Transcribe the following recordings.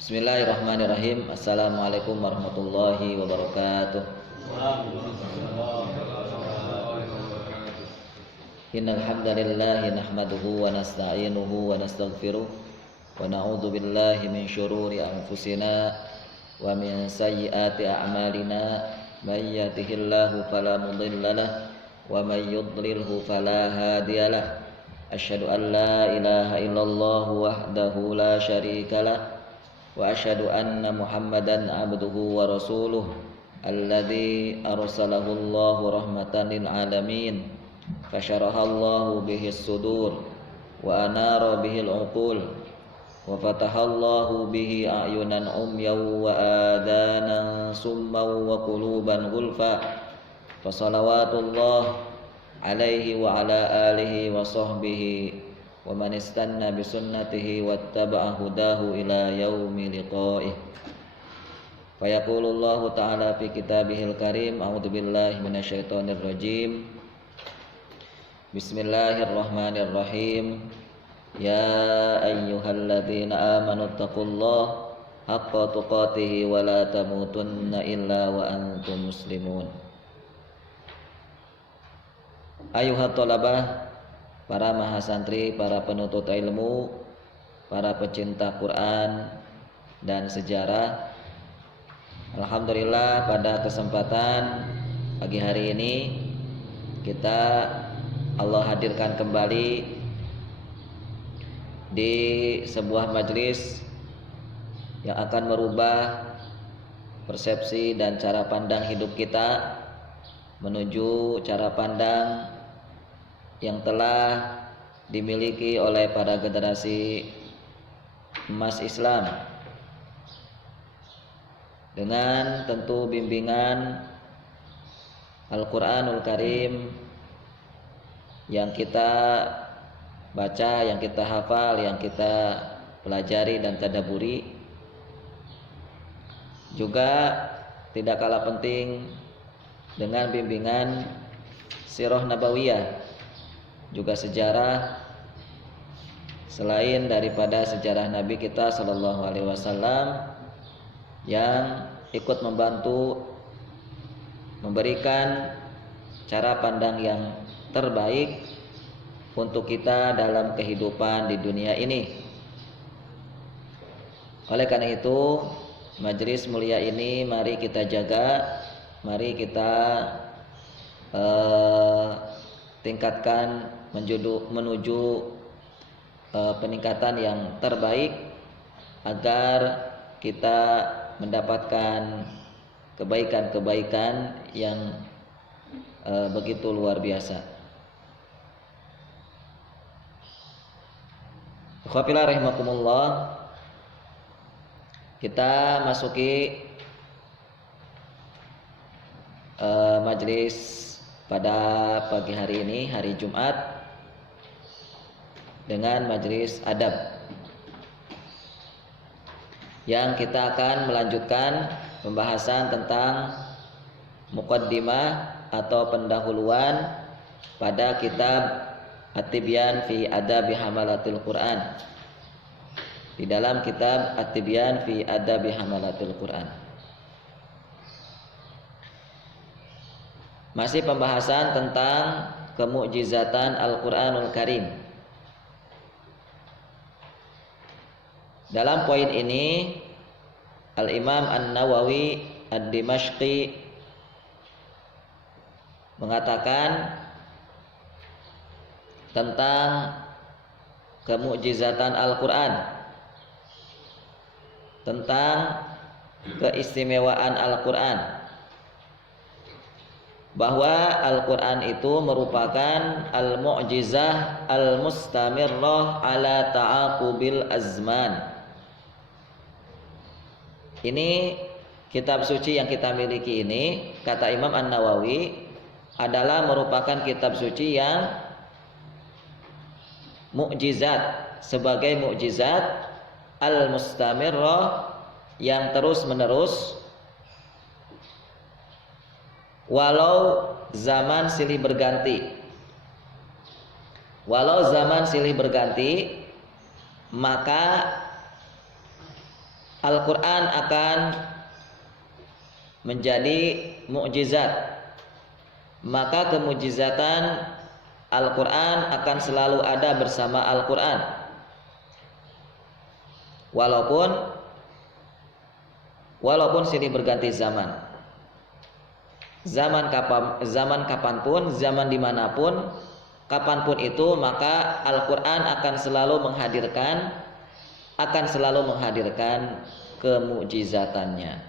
Bismillahirrahmanirrahim. Assalamualaikum warahmatullahi wabarakatuh. Innal hamdalillah nahmaduhu wa nasta'inuhu wa nastaghfiruh wa na'udzu billahi min syururi anfusina wa min sayyiati a'malina. May yahdihillahu fala mudilla lahu wa may yudlilhu fala hadiyalah. Asyhadu an la ilaha illallah wahdahu la syarika lah wa asyhadu anna Muhammadan abduhu wa rasuluh alladzi arsalahu Allahu rahmatan lil alamin fasyarahallahu bihis sudur wa anara bihil uqul wa fatahallahu bihi a'yunan umyaw wa adanan summaw wa quluban ghulfa fa salawatullah alaihi wa ala alihi wa sahbihi wa man istanna bi sunnatihi wattaba'a hudahu ila yaumi liqa'ih. Fa yaqulullahu ta'ala fi kitabihil karim, a'udzu billahi minasyaitonir rajim. Bismillahirrahmanirrahim. Ya ayyuhalladzina amanu taqullaha haqqa tuqatih wa la tamutunna illa wa antum muslimun. Ayuhat thalabah, para mahasantri, para penuntut ilmu, para pecinta Quran dan sejarah. Alhamdulillah pada kesempatan pagi hari ini Allah hadirkan kembali di sebuah majelis yang akan merubah persepsi dan cara pandang hidup kita menuju cara pandang yang telah dimiliki oleh para generasi emas Islam, dengan tentu bimbingan Al-Quranul Karim yang kita baca, yang kita hafal, yang kita pelajari dan tadabburi. Juga tidak kalah penting dengan bimbingan sirah nabawiyah, juga sejarah selain daripada sejarah Nabi kita sallallahu alaihi wasallam yang ikut membantu memberikan cara pandang yang terbaik untuk kita dalam kehidupan di dunia ini. Oleh karena itu, majelis mulia ini mari kita jaga, mari kita tingkatkan menuju peningkatan yang terbaik agar kita mendapatkan kebaikan-kebaikan yang begitu luar biasa. Ikhwafillah rahimakumullah, kita masuki majelis pada pagi hari ini, hari Jumat, dengan majelis adab yang kita akan melanjutkan pembahasan tentang muqaddimah atau pendahuluan pada kitab At-Tibyan fi Adabi Hamalatil Quran, di dalam kitab At-Tibyan fi Adabi Hamalatil Quran. Masih pembahasan tentang kemukjizatan Al-Quranul Karim. Dalam poin ini Al-Imam An-Nawawi Ad-Dimashqi mengatakan tentang kemukjizatan Al-Quran, tentang keistimewaan Al-Quran, bahwa Al-Quran itu merupakan al-mu'jizah al-mustamirrah ala ta'aqubil azman. Ini kitab suci yang kita miliki ini, kata Imam An-Nawawi, adalah merupakan kitab suci yang mukjizat, sebagai mukjizat al-mustamirrah, yang terus menerus walau zaman silih berganti. Walau zaman silih berganti, maka Al-Quran akan menjadi mukjizat, maka kemukjizatan Al-Quran akan selalu ada bersama Al-Quran, walaupun silih berganti zaman. Zaman kapanpun, zaman dimanapun, kapanpun itu, maka Al-Quran akan selalu menghadirkan kemukjizatannya.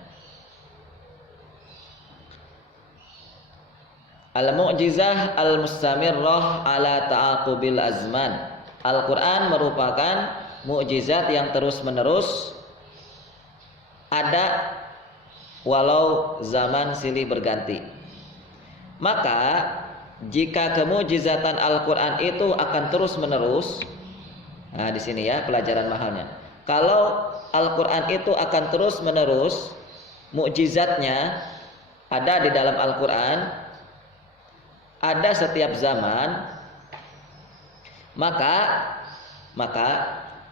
Al-mu'jizah al-mustamirrah ala ta'aqubil azman. Al-Quran merupakan mukjizat yang terus-menerus ada walau zaman silih berganti. Maka jika kemukjizatan Al-Quran itu akan terus-menerus, nah di sini ya pelajaran mahalnya. Kalau Al-Quran itu akan terus-menerus, mukjizatnya ada di dalam Al-Quran, ada setiap zaman, maka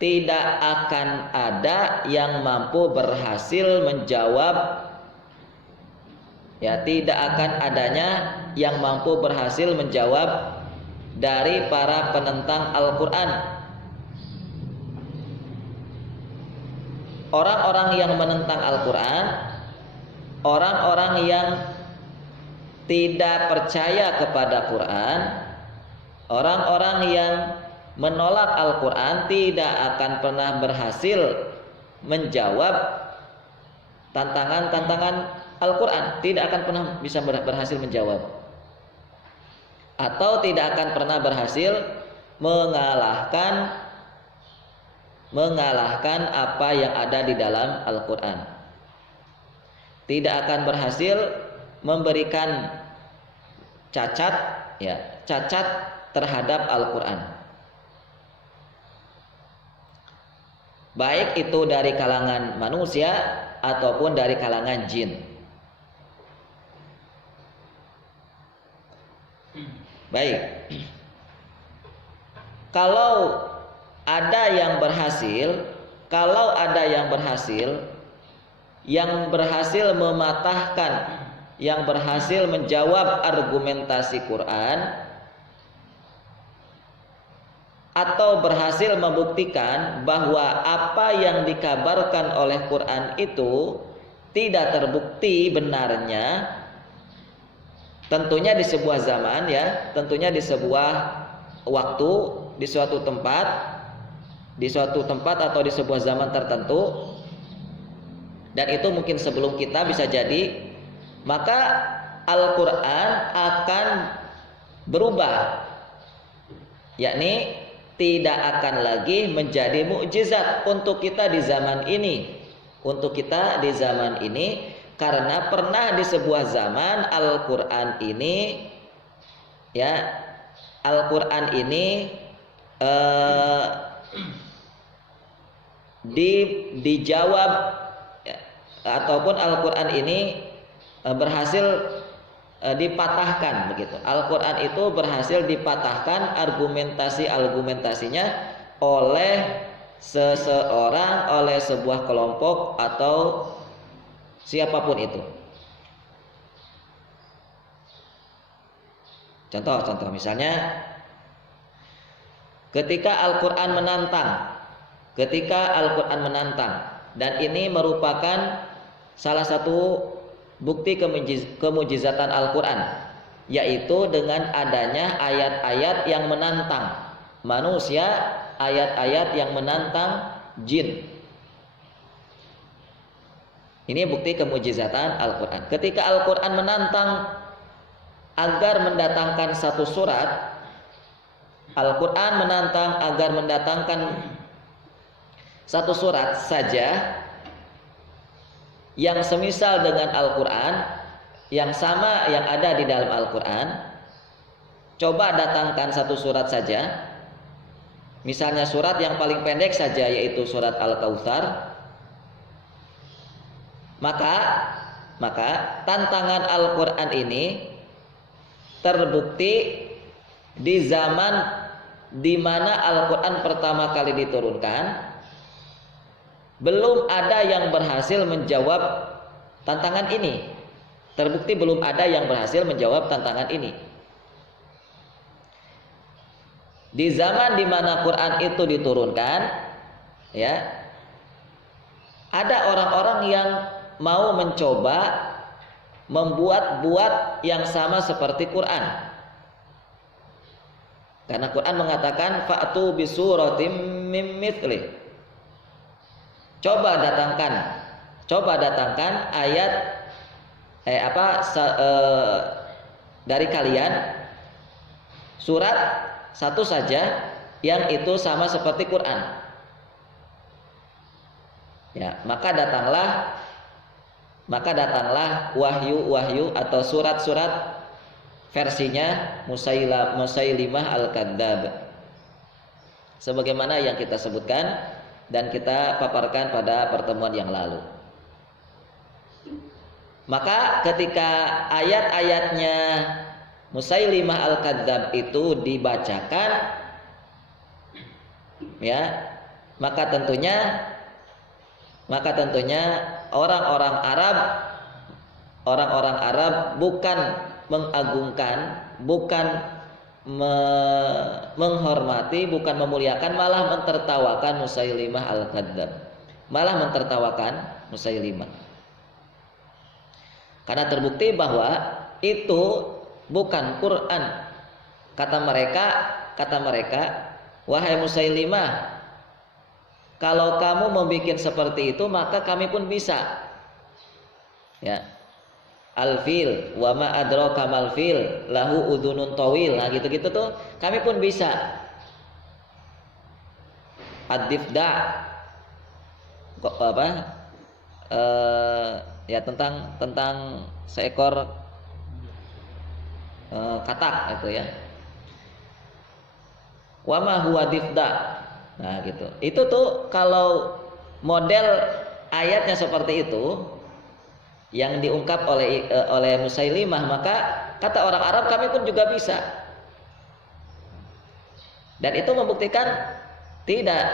tidak akan ada yang mampu berhasil menjawab, ya, tidak akan adanya yang mampu berhasil menjawab dari para penentang Al-Quran. Orang-orang yang menentang Al-Quran, orang-orang yang tidak percaya kepada Quran, orang-orang yang menolak Al-Quran tidak akan pernah berhasil menjawab tantangan-tantangan Al-Quran, tidak akan pernah bisa berhasil menjawab, atau tidak akan pernah berhasil mengalahkan apa yang ada di dalam Al-Quran. Tidak akan berhasil memberikan cacat terhadap Al-Quran, baik itu dari kalangan manusia ataupun dari kalangan jin. Baik, kalau ada yang berhasil mematahkan, yang berhasil menjawab argumentasi Quran, atau berhasil membuktikan bahwa apa yang dikabarkan oleh Quran itu tidak terbukti benarnya, tentunya di sebuah zaman, ya, tentunya di sebuah waktu, di suatu tempat atau di sebuah zaman tertentu, dan itu mungkin sebelum kita bisa jadi, maka Al-Quran akan berubah, yakni tidak akan lagi menjadi mukjizat untuk kita di zaman ini, karena pernah di sebuah zaman Al-Quran ini, ya, Al-Quran ini dijawab, ya, ataupun Al-Quran ini berhasil dipatahkan, begitu. Al-Quran itu berhasil dipatahkan argumentasinya oleh seseorang, oleh sebuah kelompok atau siapapun itu. Contoh misalnya ketika Al-Quran menantang, dan ini merupakan salah satu bukti kemujizatan Al-Quran, yaitu dengan adanya ayat-ayat yang menantang manusia, ayat-ayat yang menantang jin. Ini bukti kemujizatan Al-Quran. Ketika Al-Quran menantang agar mendatangkan satu surat, Al-Quran menantang agar mendatangkan satu surat saja yang semisal dengan Al-Quran, yang sama yang ada di dalam Al-Quran. Coba datangkan satu surat saja, misalnya surat yang paling pendek saja, yaitu surat Al-Kautsar. Maka tantangan Al-Quran ini terbukti di zaman di mana Al-Quran pertama kali diturunkan, belum ada yang berhasil menjawab tantangan ini. Terbukti belum ada yang berhasil menjawab tantangan ini. Di zaman di mana Quran itu diturunkan, ya, ada orang-orang yang mau mencoba membuat yang sama seperti Quran. Karena Quran mengatakan fa'tu bisuratim mim mithli. Coba datangkan ayat dari kalian surat satu saja yang itu sama seperti Quran. Ya, maka datanglah wahyu atau surat-surat versinya Musailimah al-Kadzdzab. Sebagaimana yang kita sebutkan dan kita paparkan pada pertemuan yang lalu. Maka ketika ayat-ayatnya Musailimah al-Kadzdzab itu dibacakan, ya, maka tentunya orang-orang Arab bukan mengagungkan, bukan menghormati, bukan memuliakan, malah mentertawakan Musailimah al-Kadzdzab. Karena terbukti bahwa itu bukan Quran. Kata mereka, wahai Musailimah, kalau kamu membuat seperti itu, maka kami pun bisa. Ya. Al-fil wa ma adraka mal fil lahu udhunun tawil. Nah, gitu-gitu tuh kami pun bisa. Ad-difda. Ya tentang seekor katak itu ya. Wa ma huwa difda. Nah, gitu. Itu tuh kalau model ayatnya seperti itu yang diungkap oleh Musailimah, maka kata orang Arab kami pun juga bisa. Dan itu membuktikan tidak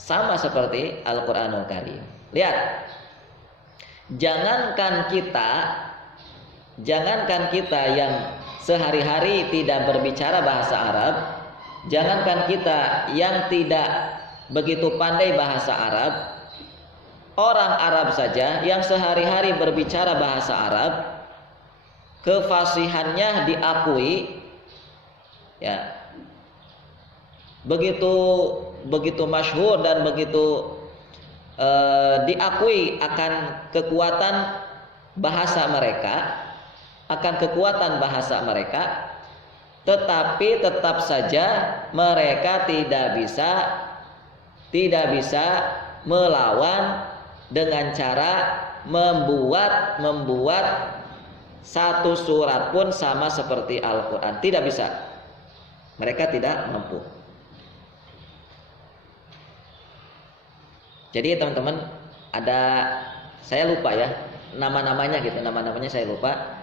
sama seperti Al-Qur'anul Karim. Lihat. Jangankan kita yang sehari-hari tidak berbicara bahasa Arab, jangankan kita yang tidak begitu pandai bahasa Arab, orang Arab saja yang sehari-hari berbicara bahasa Arab, kefasihannya diakui, ya, begitu masyhur dan begitu diakui akan kekuatan bahasa mereka, tetapi tetap saja mereka tidak bisa melawan dengan cara membuat satu surat pun sama seperti Al-Quran. Tidak bisa. Mereka tidak mampu. Jadi teman-teman, saya lupa ya nama-namanya gitu, nama-namanya saya lupa.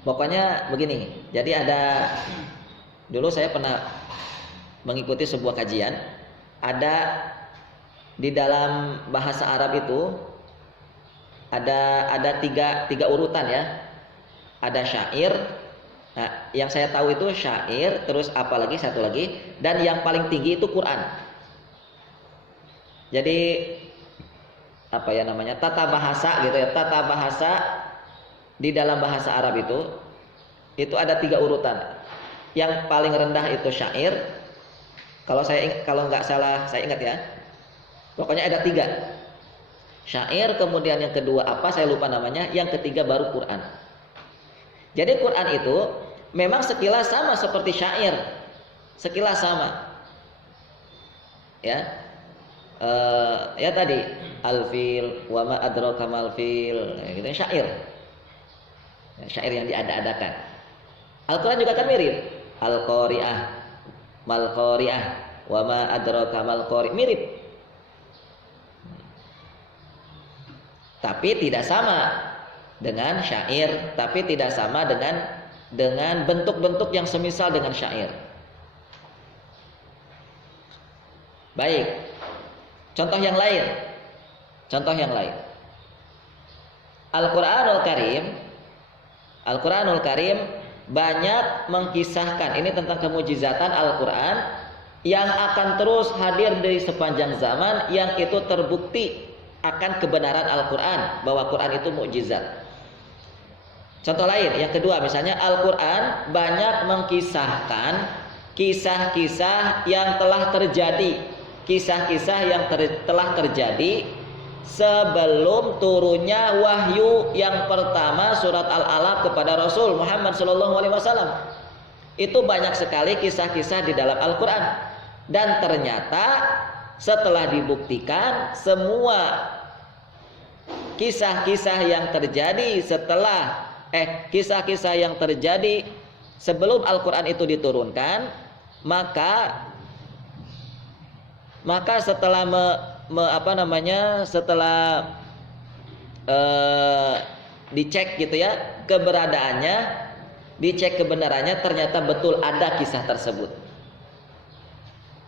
Pokoknya begini. Jadi dulu saya pernah mengikuti sebuah kajian. Ada di dalam bahasa Arab itu ada tiga urutan ya. Ada syair. Nah, yang saya tahu itu syair, terus apalagi satu lagi, dan yang paling tinggi itu Quran. Jadi apa ya namanya, tata bahasa gitu ya, tata bahasa di dalam bahasa Arab itu ada tiga urutan. Yang paling rendah itu syair. Kalau nggak salah saya ingat ya, pokoknya ada tiga. Syair, kemudian yang kedua apa saya lupa namanya, yang ketiga baru Quran. Jadi Quran itu memang sekilas sama seperti syair, sekilas sama. Ya. Ya tadi al-fil wa ma adraka mal fil, ya, gitu, syair. Ya, syair yang diada-adakan. Al-Quran juga kan mirip. Al-Qari'ah, mal Qari'ah, wa ma adraka mal Qari', mirip. Tapi tidak sama dengan syair, tapi tidak sama dengan bentuk-bentuk yang semisal dengan syair. Baik. Contoh yang lain. Contoh yang lain. Al-Qur'anul Karim banyak mengkisahkan ini tentang kemujizatan Al-Qur'an yang akan terus hadir di sepanjang zaman, yang itu terbukti akan kebenaran Al-Qur'an, bahwa Quran itu mukjizat. Contoh lain, yang kedua, misalnya Al-Qur'an banyak mengkisahkan kisah-kisah yang telah terjadi, kisah-kisah yang telah terjadi sebelum turunnya wahyu yang pertama, surat Al-Alaq, kepada Rasul Muhammad SAW. Itu banyak sekali kisah-kisah di dalam Al-Quran. Dan ternyata setelah dibuktikan, semua kisah-kisah yang terjadi kisah-kisah yang terjadi sebelum Al-Quran itu diturunkan, maka setelah setelah dicek gitu ya keberadaannya, dicek kebenarannya, ternyata betul ada kisah tersebut.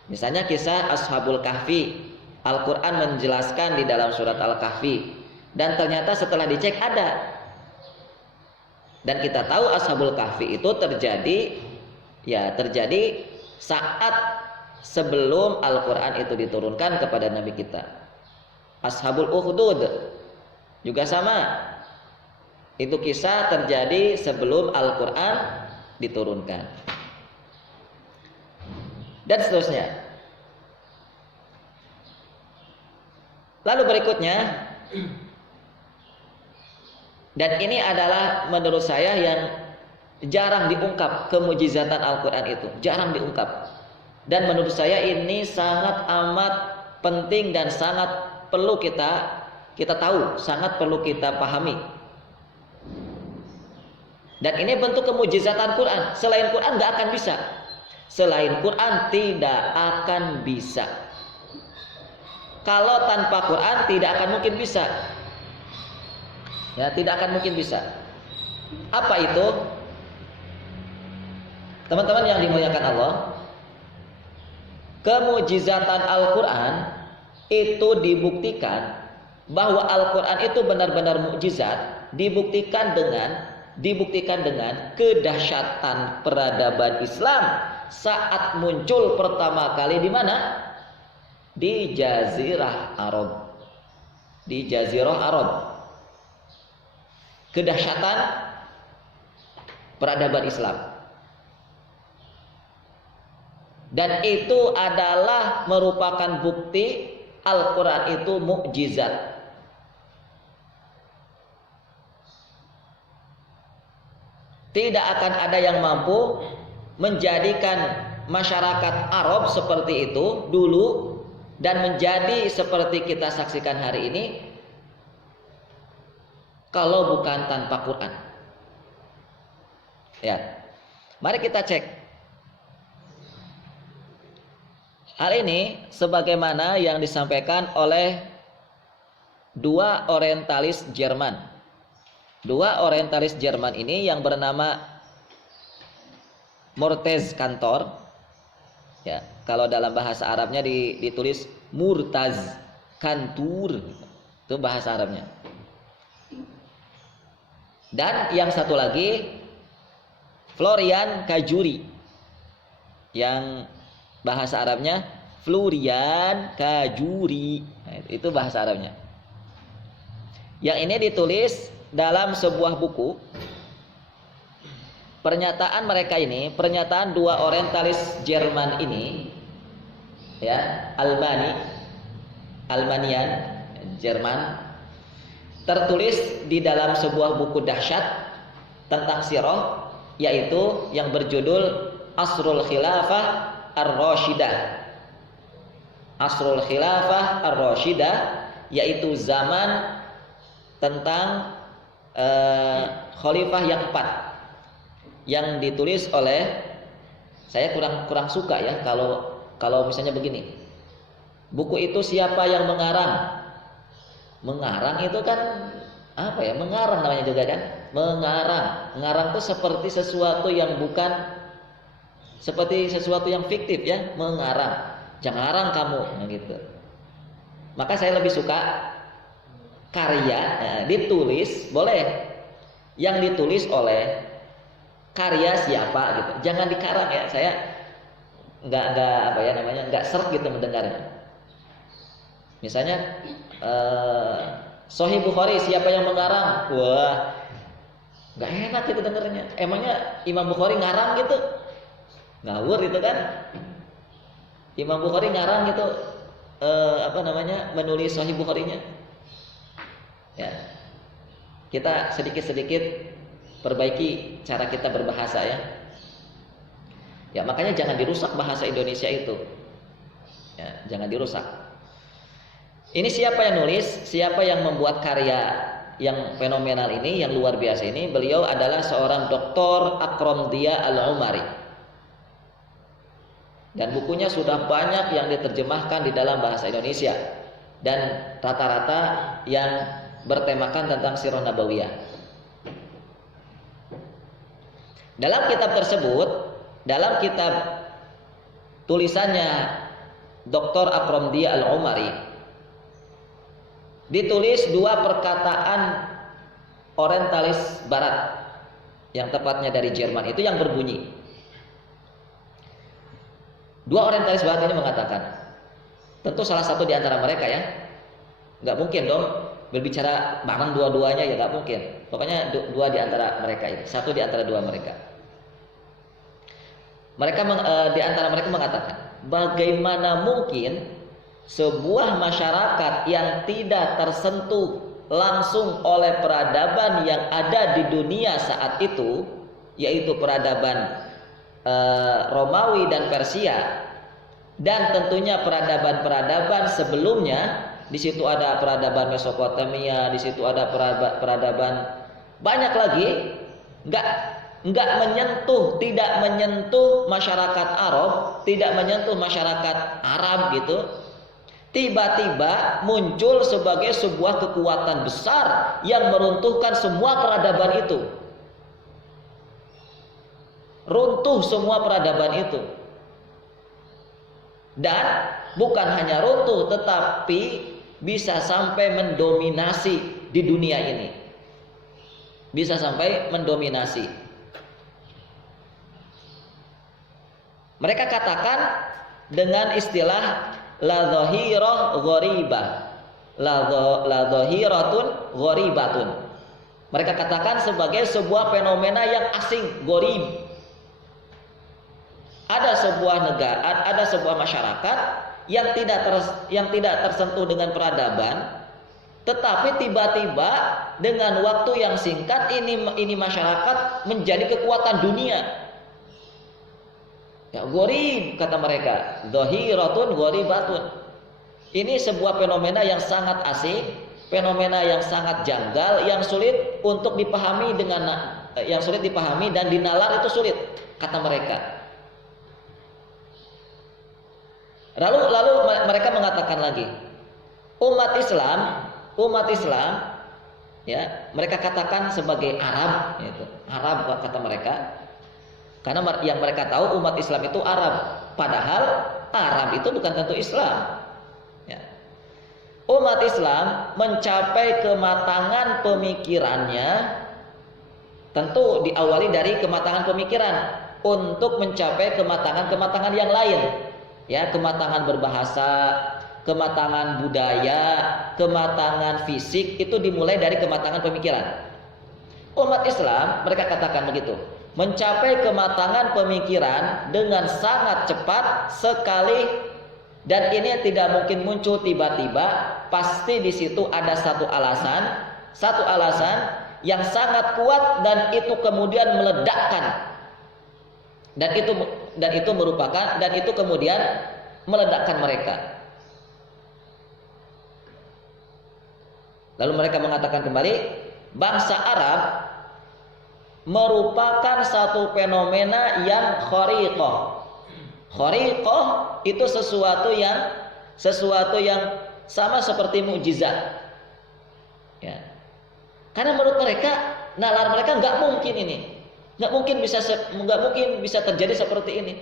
Misalnya kisah Ashabul Kahfi, Al-Quran menjelaskan di dalam surat Al-Kahfi, dan ternyata setelah dicek ada. Dan kita tahu Ashabul Kahfi itu terjadi saat sebelum Al-Quran itu diturunkan kepada Nabi kita. Ashabul Ukhdud juga sama. Itu kisah terjadi sebelum Al-Quran diturunkan. Dan seterusnya. Lalu berikutnya, dan ini adalah menurut saya yang jarang diungkap, kemujizatan Al-Quran itu jarang diungkap. Dan menurut saya ini sangat amat penting dan sangat perlu kita tahu, sangat perlu kita pahami. Dan ini bentuk kemujizatan Quran. Selain Quran nggak akan bisa. Selain Quran tidak akan bisa. Kalau tanpa Quran tidak akan mungkin bisa. Ya, tidak akan mungkin bisa. Apa itu? Teman-teman yang dimuliakan Allah, kemujizatan Al-Quran itu dibuktikan bahwa Al-Quran itu benar-benar mukjizat, dibuktikan dengan kedahsyatan peradaban Islam saat muncul pertama kali di mana? Di Jazirah Arab. Di Jazirah Arab. Kedahsyatan peradaban Islam. Dan itu adalah merupakan bukti Al-Quran itu mukjizat. Tidak akan ada yang mampu menjadikan masyarakat Arab seperti itu dulu dan menjadi seperti kita saksikan hari ini kalau bukan tanpa Quran. Ya. Mari kita cek. Hal ini sebagaimana yang disampaikan oleh dua orientalis Jerman. Dua orientalis Jerman ini yang bernama Mortez Kantor, ya, kalau dalam bahasa Arabnya ditulis Murtaz Kantur, itu bahasa Arabnya. Dan yang satu lagi Florian Kajuri, yang bahasa Arabnya Florian Kajuri, nah, itu bahasa Arabnya. Yang ini ditulis dalam sebuah buku. Pernyataan mereka ini, pernyataan dua orientalis Jerman ini, ya, Almanian, Jerman, tertulis di dalam sebuah buku dahsyat tentang sirah, yaitu yang berjudul Asrul Khilafah Ar-Rashidah. Asrul Khilafah Ar-Rashidah, yaitu zaman tentang Khalifah yang keempat, yang ditulis oleh, saya kurang suka ya kalau misalnya begini. Buku itu siapa yang mengarang? Mengarang itu kan apa ya? Mengarang namanya juga kan? Mengarang itu seperti sesuatu yang bukan, seperti sesuatu yang fiktif ya, mengarang. Jangan ngarang kamu, gitu. Maka saya lebih suka karya ditulis, boleh yang ditulis oleh karya siapa gitu. Jangan dikarang ya. Saya nggak apa ya namanya, nggak seret gitu mendengarnya. Misalnya Sahih Bukhari siapa yang mengarang? Wah, nggak enak gitu dengarnya. Emangnya Imam Bukhari ngarang gitu? Ngawur gitu kan? Imam Bukhari ngarang gitu apa namanya, menulis Sahih Bukharinya. Ya, kita sedikit-sedikit perbaiki cara kita berbahasa ya. Ya makanya jangan dirusak bahasa Indonesia itu. Ya, jangan dirusak. Ini siapa yang nulis? Siapa yang membuat karya yang fenomenal ini, yang luar biasa ini? Beliau adalah seorang Dr. Akram Dia Al-Umari. Dan bukunya sudah banyak yang diterjemahkan di dalam bahasa Indonesia. Dan rata-rata yang bertemakan tentang Sirah Nabawiyah. Dalam kitab tersebut, dalam kitab tulisannya Dr. Akram Dia Al-Umari, ditulis dua perkataan orientalis barat, yang tepatnya dari Jerman itu, yang berbunyi. Dua orientalis barat ini mengatakan, tentu salah satu di antara mereka ya, nggak mungkin dong berbicara bareng dua-duanya ya, nggak mungkin. Pokoknya dua di antara mereka ini, satu di antara dua mereka. Di antara mereka mengatakan, bagaimana mungkin sebuah masyarakat yang tidak tersentuh langsung oleh peradaban yang ada di dunia saat itu, yaitu peradaban Romawi dan Persia, dan tentunya peradaban-peradaban sebelumnya. Di situ ada peradaban Mesopotamia, di situ ada peradaban banyak lagi, tidak menyentuh masyarakat Arab, tidak menyentuh masyarakat Arab gitu. Tiba-tiba muncul sebagai sebuah kekuatan besar yang meruntuhkan semua peradaban itu. Runtuh semua peradaban itu. Dan bukan hanya runtuh, tetapi bisa sampai mendominasi di dunia ini. Bisa sampai mendominasi. Mereka katakan dengan istilah la dhahirah gharibah, la dhahiratun gharibatun. Mereka katakan sebagai sebuah fenomena yang asing, gharib. Ada sebuah negara, ada sebuah masyarakat yang tidak tersentuh dengan peradaban, tetapi tiba-tiba dengan waktu yang singkat ini masyarakat menjadi kekuatan dunia. Ya, gharib kata mereka, dhahiratun gharibatun. Ini sebuah fenomena yang sangat asing, fenomena yang sangat janggal, yang sulit untuk dipahami dan dinalar itu sulit kata mereka. Lalu mereka mengatakan lagi, umat Islam, ya mereka katakan sebagai Arab, yaitu Arab kata mereka, karena yang mereka tahu umat Islam itu Arab, padahal Arab itu bukan tentu Islam. Ya. Umat Islam mencapai kematangan pemikirannya, tentu diawali dari kematangan pemikiran untuk mencapai kematangan yang lain. Ya, kematangan berbahasa, kematangan budaya, kematangan fisik itu dimulai dari kematangan pemikiran. Umat Islam, mereka katakan begitu, mencapai kematangan pemikiran dengan sangat cepat sekali, dan ini tidak mungkin muncul tiba-tiba. Pasti di situ ada satu alasan yang sangat kuat, dan itu kemudian meledakkan. Dan itu kemudian meledakkan mereka. Lalu mereka mengatakan kembali, bangsa Arab merupakan satu fenomena yang khariqah. Khariqah itu sesuatu yang sama seperti mukjizat. Ya. Karena menurut mereka, nalar mereka nggak mungkin bisa terjadi seperti ini.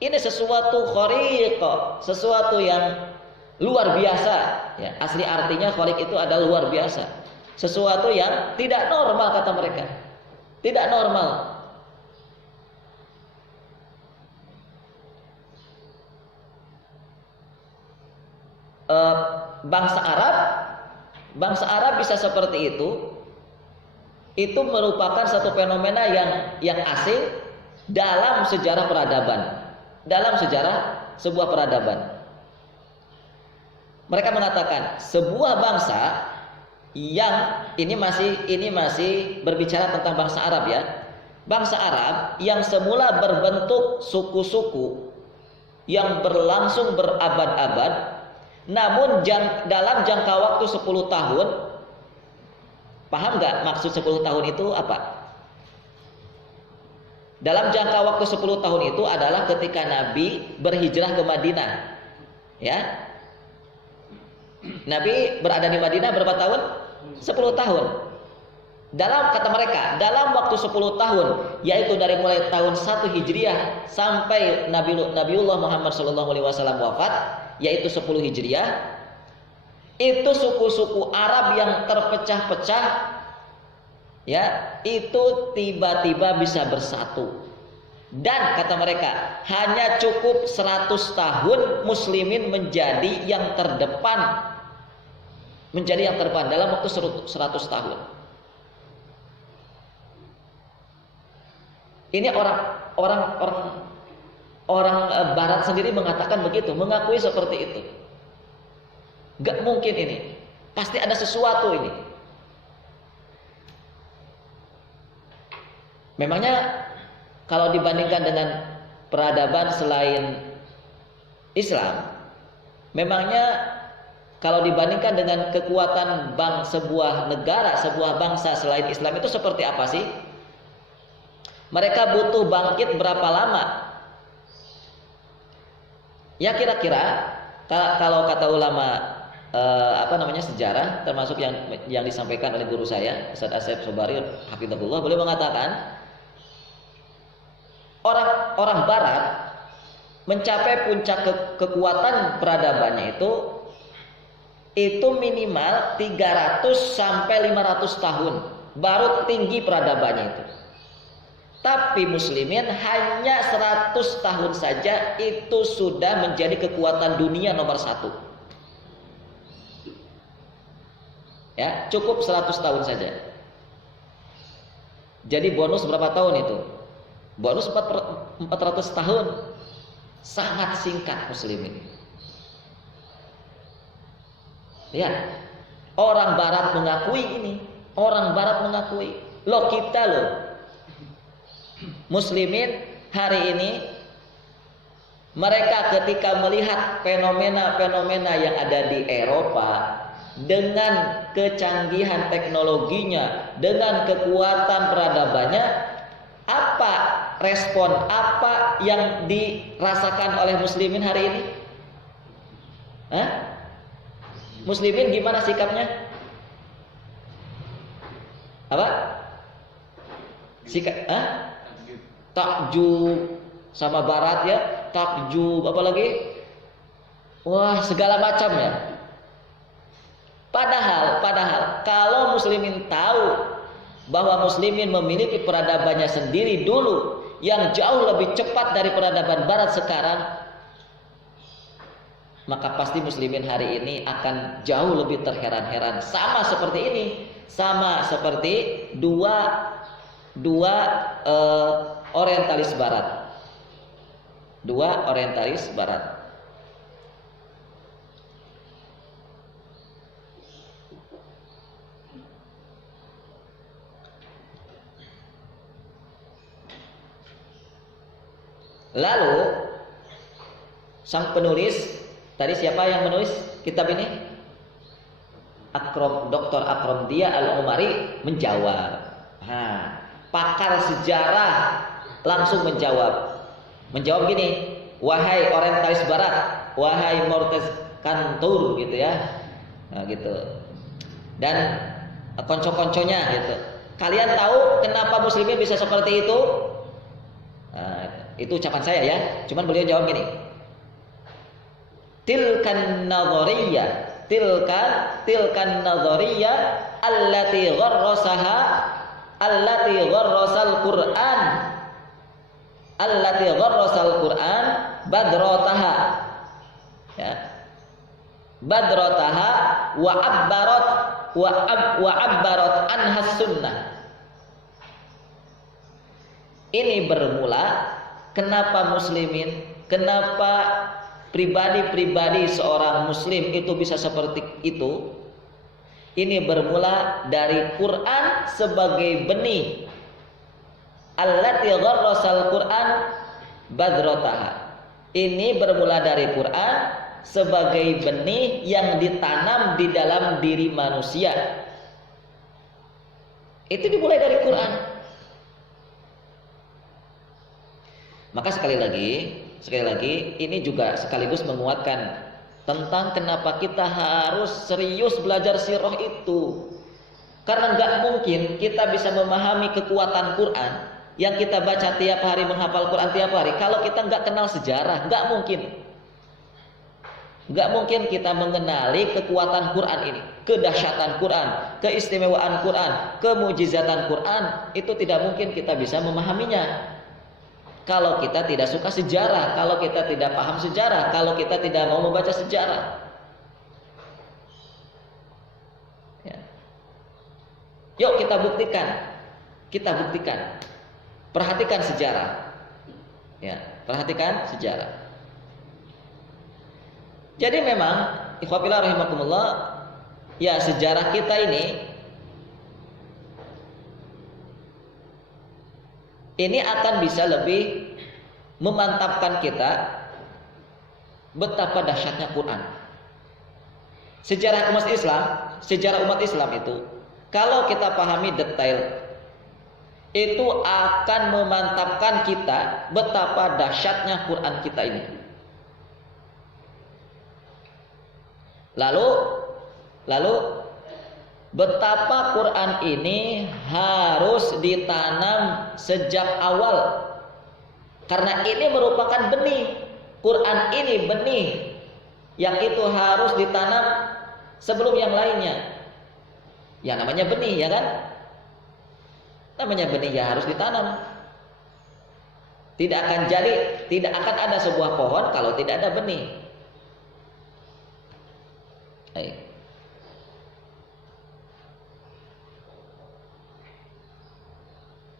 Ini sesuatu khariqah, sesuatu yang luar biasa. Ya, asli artinya kholik itu adalah luar biasa. Sesuatu yang tidak normal kata mereka. Tidak normal. Bangsa Arab bisa seperti itu merupakan satu fenomena yang asing dalam sejarah peradaban, dalam sejarah sebuah peradaban. Mereka mengatakan sebuah bangsa yang ini masih berbicara tentang bangsa Arab ya. Bangsa Arab yang semula berbentuk suku-suku yang berlangsung berabad-abad, namun dalam jangka waktu 10 tahun, paham nggak maksud 10 tahun itu apa? Dalam jangka waktu 10 tahun itu adalah ketika Nabi berhijrah ke Madinah. Ya. Nabi berada di Madinah berapa tahun? 10 tahun. Dalam kata mereka, dalam waktu 10 tahun, yaitu dari mulai tahun 1 Hijriah sampai Nabiullah Muhammad SAW wafat, yaitu 10 Hijriah, itu suku-suku Arab yang terpecah-pecah, ya, itu tiba-tiba bisa bersatu. Dan kata mereka, hanya cukup 100 tahun muslimin menjadi yang terdepan. Menjadi yang terdepan dalam waktu 100 tahun. Ini orang Barat sendiri mengatakan begitu, mengakui seperti itu. Gak mungkin ini, pasti ada sesuatu ini. Memangnya kalau dibandingkan dengan peradaban selain Islam, memangnya kalau dibandingkan dengan kekuatan sebuah negara, sebuah bangsa selain Islam itu seperti apa sih? Mereka butuh bangkit berapa lama? Ya kira-kira kalau kata ulama sejarah, termasuk yang disampaikan oleh guru saya Ustaz Asep Sobari hafizahullah, beliau mengatakan orang Barat mencapai puncak kekuatan peradabannya itu minimal 300 sampai 500 tahun baru tinggi peradabannya itu. Tapi muslimin hanya 100 tahun saja itu sudah menjadi kekuatan dunia nomor 1. Ya, cukup 100 tahun saja. Jadi bonus berapa tahun itu? Bonus 400 tahun. Sangat singkat muslimin. Ya, orang Barat mengakui ini. Orang Barat mengakui. Kita loh. Muslimin hari ini mereka ketika melihat fenomena-fenomena yang ada di Eropa dengan kecanggihan teknologinya, dengan kekuatan peradabannya, apa respon, apa yang dirasakan oleh muslimin hari ini? Muslimin gimana sikapnya? Apa? Sikap? Takjub sama Barat ya, takjub apalagi? Wah, segala macam ya. Padahal kalau muslimin tahu bahwa muslimin memiliki peradabannya sendiri dulu yang jauh lebih cepat dari peradaban Barat sekarang, maka pasti muslimin hari ini akan jauh lebih terheran-heran. Sama seperti ini, sama seperti dua orientalis Barat. Dua orientalis Barat. Lalu sang penulis, tadi siapa yang menulis kitab ini? Dr. Akrom Dia Al-Umari menjawab. Pakar sejarah langsung menjawab. Menjawab gini, wahai orientalis Barat, wahai Mortez Kantur gitu ya. Nah, gitu. Dan konco-konconya gitu. Kalian tahu kenapa muslimin bisa seperti itu? Itu ucapan saya ya. Cuman beliau jawab gini. tilkan nadhariyah allati gharrasal Qur'an badrataha, ya, badrataha wa abbarat anha sunnah. Ini bermula kenapa pribadi-pribadi seorang muslim itu bisa seperti itu. Ini bermula dari Quran sebagai benih. Allati gharrasal Quran badrataha. Ini bermula dari Quran sebagai benih yang ditanam di dalam diri manusia. Itu dimulai dari Quran. Maka sekali lagi ini juga sekaligus menguatkan tentang kenapa kita harus serius belajar sirah itu. Karena nggak mungkin kita bisa memahami kekuatan Quran yang kita baca tiap hari, menghafal Quran tiap hari, kalau kita nggak kenal sejarah. Nggak mungkin kita mengenali kekuatan Quran ini, kedahsyatan Quran, keistimewaan Quran, kemujizatan Quran. Itu tidak mungkin kita bisa memahaminya kalau kita tidak suka sejarah, kalau kita tidak paham sejarah, kalau kita tidak mau membaca sejarah. Ya. Yuk kita buktikan. Perhatikan sejarah. Ya, perhatikan sejarah. Jadi memang ikhwafillah rahimakumullah, ya, sejarah kita ini akan bisa lebih memantapkan kita betapa dahsyatnya Quran. Sejarah umat Islam itu kalau kita pahami detail, itu akan memantapkan kita betapa dahsyatnya Quran kita ini. Lalu betapa Quran ini harus ditanam sejak awal. Karena ini merupakan benih. Quran ini benih yang itu harus ditanam sebelum yang lainnya. Ya namanya benih, ya kan? Namanya benih ya harus ditanam. Tidak akan ada sebuah pohon kalau tidak ada benih.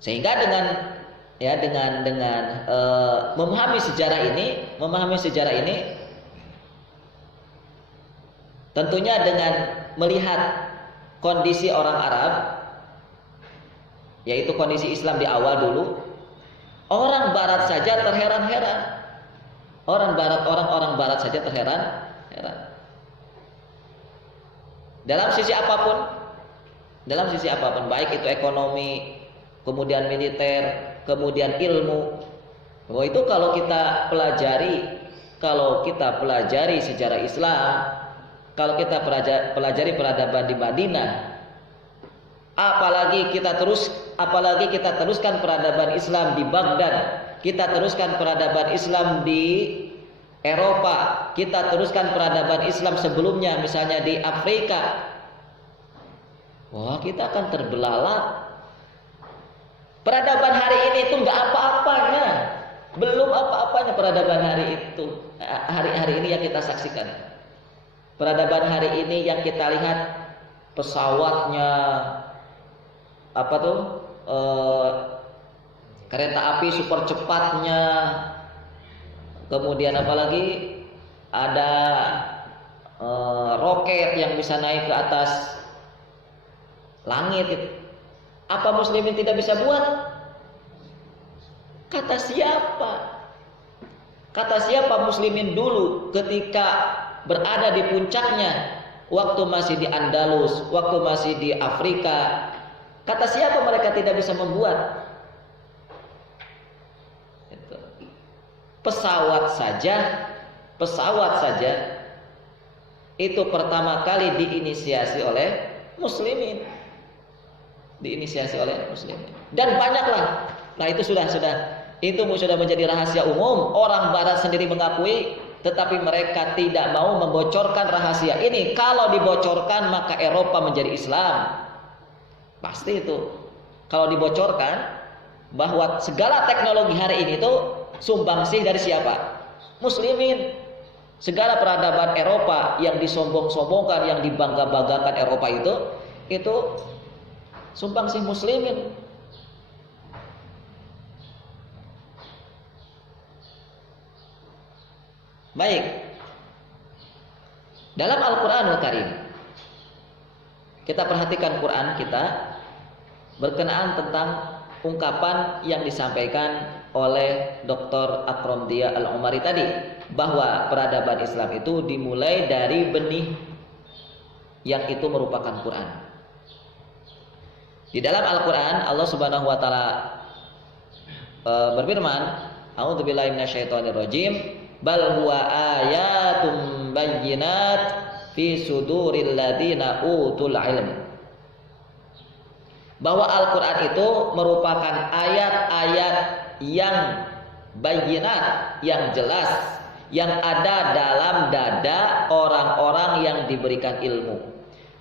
Sehingga dengan memahami sejarah ini, tentunya dengan melihat kondisi orang Arab, yaitu kondisi Islam di awal dulu, orang Barat saja terheran-heran. Orang Barat saja terheran-heran. Dalam sisi apapun, baik itu ekonomi, kemudian militer, kemudian ilmu. Bahwa itu kalau kita pelajari sejarah Islam, kalau kita pelajari peradaban di Madinah, apalagi kita teruskan peradaban Islam di Baghdad, kita teruskan peradaban Islam di Eropa, kita teruskan peradaban Islam sebelumnya misalnya di Afrika, wah, kita akan terbelalak. Peradaban hari ini itu nggak apa-apanya, belum apa-apanya peradaban hari itu. Hari ini yang kita saksikan, peradaban hari ini yang kita lihat pesawatnya, kereta api super cepatnya, kemudian apalagi ada roket yang bisa naik ke atas langit. Apa muslimin tidak bisa buat? Kata siapa muslimin dulu ketika berada di puncaknya, waktu masih di Andalus, waktu masih di Afrika? Kata siapa mereka tidak bisa membuat? Pesawat saja itu pertama kali diinisiasi oleh muslimin. Dan banyaklah. Nah, itu sudah menjadi rahasia umum. Orang Barat sendiri mengakui tetapi mereka tidak mau membocorkan rahasia ini. Kalau dibocorkan maka Eropa menjadi Islam. Pasti itu. Kalau dibocorkan bahwa segala teknologi hari ini itu sumbangsih dari siapa? Muslimin. Segala peradaban Eropa yang disombong-sombongkan, yang dibangga-banggakan Eropa itu sumbangsih muslimin. Baik. Dalam Al-Qur'anul Karim kita perhatikan Quran kita berkenaan tentang ungkapan yang disampaikan oleh Dr. Akram Dia Al-Umari tadi, bahwa peradaban Islam itu dimulai dari benih yang itu merupakan Quran. Di dalam Al-Quran Allah Subhanahu wa taala berfirman, A'udzubillahi minasyaitonirrajim, bal huwa ayatun bayyinat fi suduril ladzina utul ilm. Bahwa Al-Quran itu merupakan ayat-ayat yang bayyinat, yang jelas, yang ada dalam dada orang-orang yang diberikan ilmu.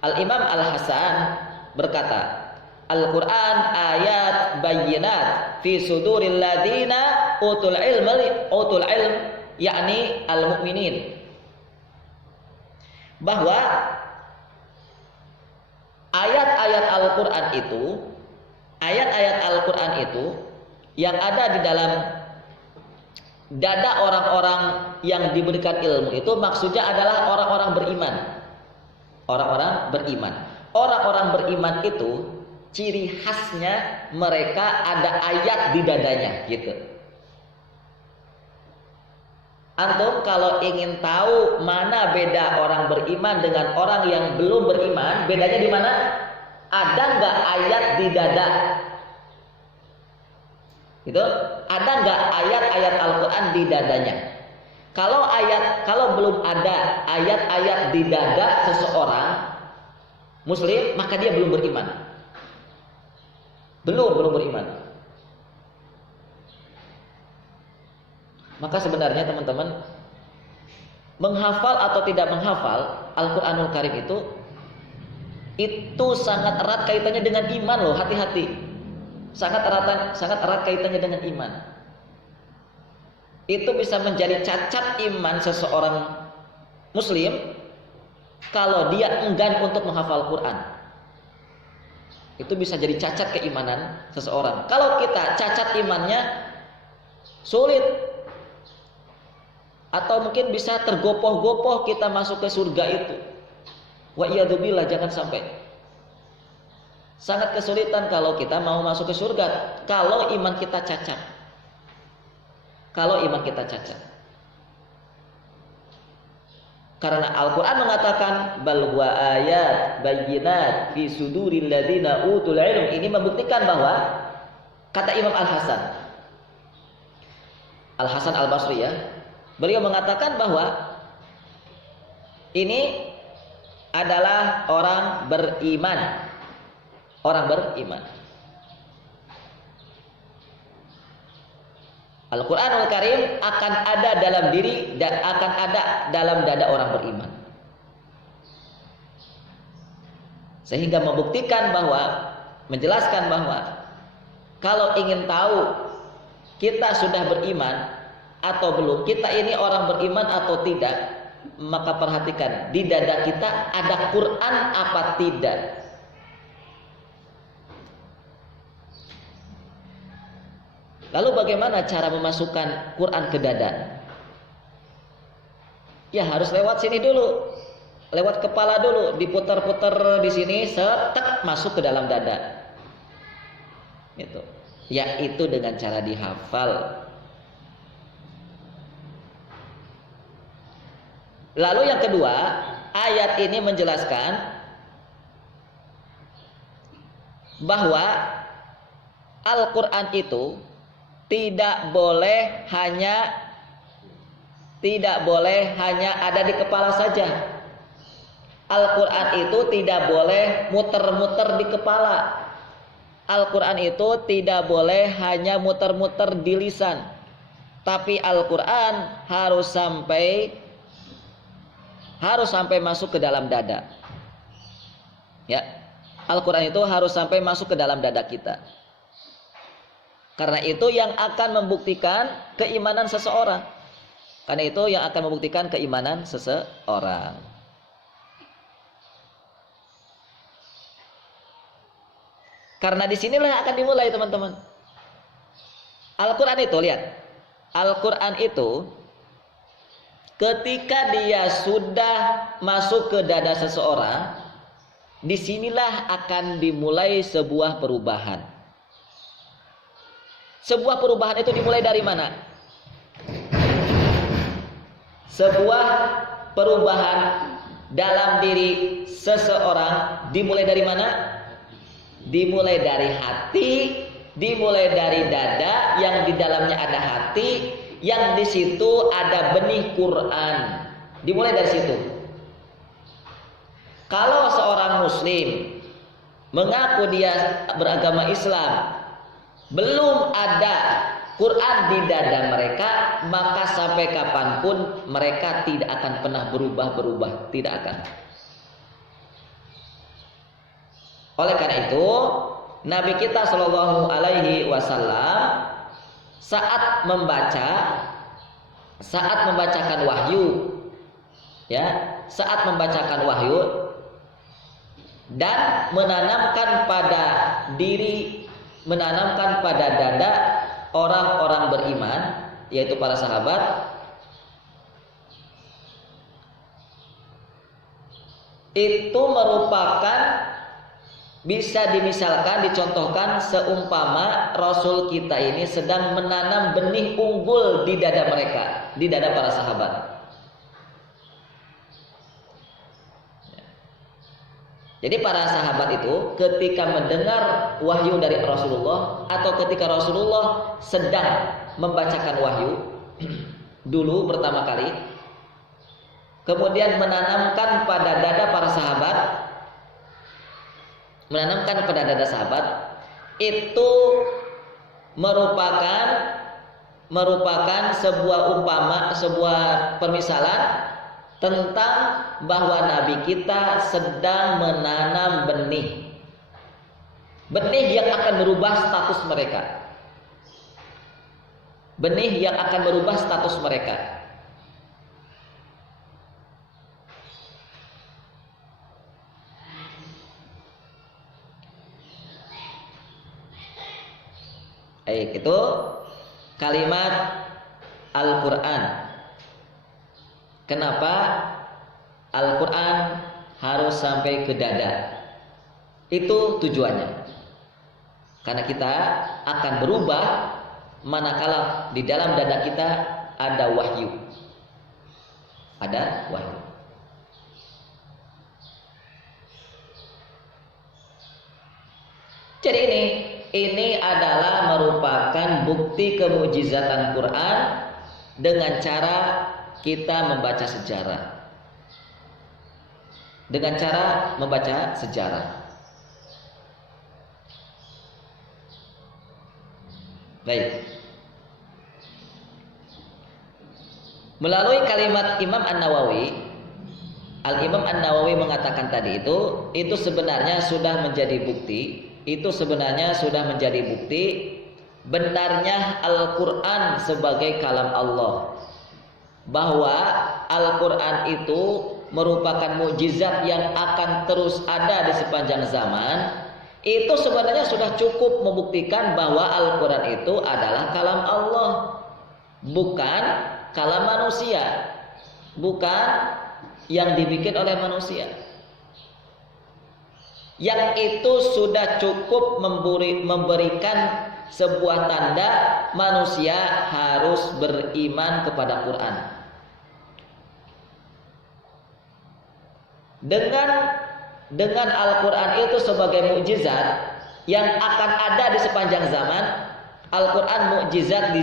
Al-Imam Al-Hasan berkata, Al-Quran ayat bayyinat fi suduril ladzina utul ilm, yakni al-mu'minin. Bahwa ayat-ayat Al-Quran itu yang ada di dalam dada orang-orang yang diberikan ilmu itu maksudnya adalah orang-orang beriman. Orang-orang beriman. Orang-orang beriman itu ciri khasnya mereka ada ayat di dadanya gitu. Antum kalau ingin tahu mana beda orang beriman dengan orang yang belum beriman, bedanya di mana? Ada nggak ayat di dada? Gitu? Ada nggak ayat-ayat Al-Quran di dadanya? Kalau belum ada ayat-ayat di dada seseorang Muslim, maka dia belum beriman. Belum beriman. Maka sebenarnya teman-teman, menghafal atau tidak menghafal Al-Quranul Karim itu sangat erat kaitannya dengan iman loh, hati-hati. Sangat erat kaitannya dengan iman. Itu bisa menjadi cacat iman seseorang Muslim kalau dia enggan untuk menghafal Quran. Itu bisa jadi cacat keimanan seseorang. Kalau kita cacat imannya, sulit. Atau mungkin bisa tergopoh-gopoh kita masuk ke surga itu. Wa iyadzubillah, jangan sampai. Sangat kesulitan kalau kita mau masuk ke surga kalau iman kita cacat. Karena Al-Quran mengatakan bal huwa ayat bayyinat fi suduril ladzina utul ilm. Ini membuktikan bahwa kata Imam Al-Hasan Al-Basri ya, beliau mengatakan bahwa ini adalah orang beriman. Al-Quranul Karim akan ada dalam diri dan akan ada dalam dada orang beriman. Sehingga membuktikan bahwa, menjelaskan bahwa kalau ingin tahu kita sudah beriman atau belum, kita ini orang beriman atau tidak, maka perhatikan di dada kita ada Quran apa tidak. Lalu bagaimana cara memasukkan Quran ke dada? Ya harus lewat sini dulu, lewat kepala dulu, diputar-putar di sini, setek masuk ke dalam dada. Itu, yaitu dengan cara dihafal. Lalu yang kedua, ayat ini menjelaskan bahwa Al-Quran itu tidak boleh hanya ada di kepala saja. Al-Quran itu tidak boleh muter-muter di kepala. Al-Quran itu tidak boleh hanya muter-muter di lisan. Tapi Al-Quran harus sampai masuk ke dalam dada. Ya, Al-Quran itu harus sampai masuk ke dalam dada kita. Karena itu yang akan membuktikan keimanan seseorang. Karena itu yang akan membuktikan keimanan seseorang. Karena disinilah akan dimulai, teman-teman. Al-Quran itu, lihat, Al-Quran itu ketika dia sudah masuk ke dada seseorang, disinilah akan dimulai sebuah perubahan. Sebuah perubahan itu dimulai dari mana? Sebuah perubahan dalam diri seseorang dimulai dari mana? Dimulai dari hati, dimulai dari dada yang di dalamnya ada hati, yang di situ ada benih Quran. Dimulai dari situ. Kalau seorang muslim mengaku dia beragama Islam, belum ada Quran di dada mereka, maka sampai kapanpun mereka tidak akan pernah berubah, tidak akan. Oleh karena itu, Nabi kita Shallallahu Alaihi Wasallam saat membacakan wahyu, ya, saat membacakan wahyu dan menanamkan pada dada orang-orang beriman, yaitu para sahabat, itu merupakan, bisa dimisalkan, dicontohkan seumpama Rasul kita ini sedang menanam benih unggul di dada mereka, di dada para sahabat. Jadi para sahabat itu ketika mendengar wahyu dari Rasulullah, atau ketika Rasulullah sedang membacakan wahyu dulu pertama kali, kemudian menanamkan pada dada para sahabat, itu merupakan sebuah permisalan tentang bahwa Nabi kita sedang menanam benih yang akan merubah status mereka. Benih yang akan merubah status mereka. Itu kalimat Al-Quran. Kenapa Al-Quran harus sampai ke dada? Itu tujuannya. Karena kita akan berubah manakala di dalam dada kita ada wahyu. Ada wahyu. Jadi ini adalah merupakan bukti kemujizatan Quran dengan cara kita membaca sejarah. Dengan cara membaca sejarah. Baik. Melalui kalimat Imam An-Nawawi, Al-Imam An-Nawawi mengatakan tadi itu sebenarnya sudah menjadi bukti. Itu sebenarnya sudah menjadi bukti benarnya Al-Quran sebagai kalam Allah. Bahwa Al-Quran itu merupakan mukjizat yang akan terus ada di sepanjang zaman. Itu sebenarnya sudah cukup membuktikan bahwa Al-Quran itu adalah kalam Allah, bukan kalam manusia, bukan yang dibikin oleh manusia. Yang itu sudah cukup memberikan sebuah tanda manusia harus beriman kepada Quran. Dengan Al-Quran itu sebagai mukjizat yang akan ada di sepanjang zaman. Al-Quran mukjizat di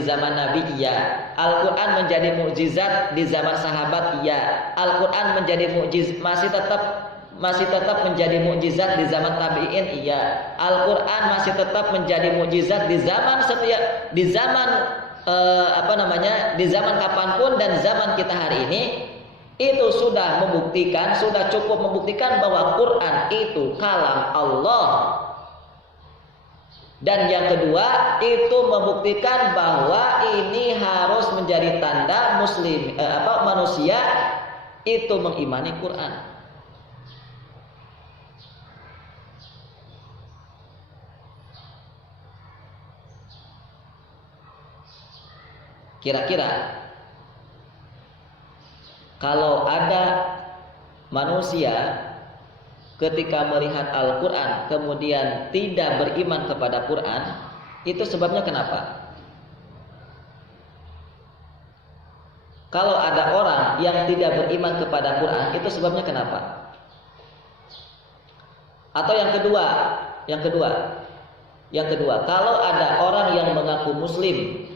zaman Nabi, iya. Al-Quran menjadi mukjizat di zaman sahabat, iya. Al-Quran menjadi mukjizat masih tetap menjadi mukjizat di zaman tabi'in, iya. Al-Quran masih tetap menjadi mukjizat di zaman di zaman kapanpun dan zaman kita hari ini itu sudah membuktikan, sudah cukup membuktikan bahwa Quran itu kalam Allah. Dan yang kedua itu membuktikan bahwa ini harus menjadi tanda manusia itu mengimani Quran. Kira-kira kalau ada manusia ketika melihat Al-Quran kemudian tidak beriman kepada Quran, itu sebabnya kenapa? Kalau ada orang yang tidak beriman kepada Quran, itu sebabnya kenapa? Atau yang kedua, kalau ada orang yang mengaku Muslim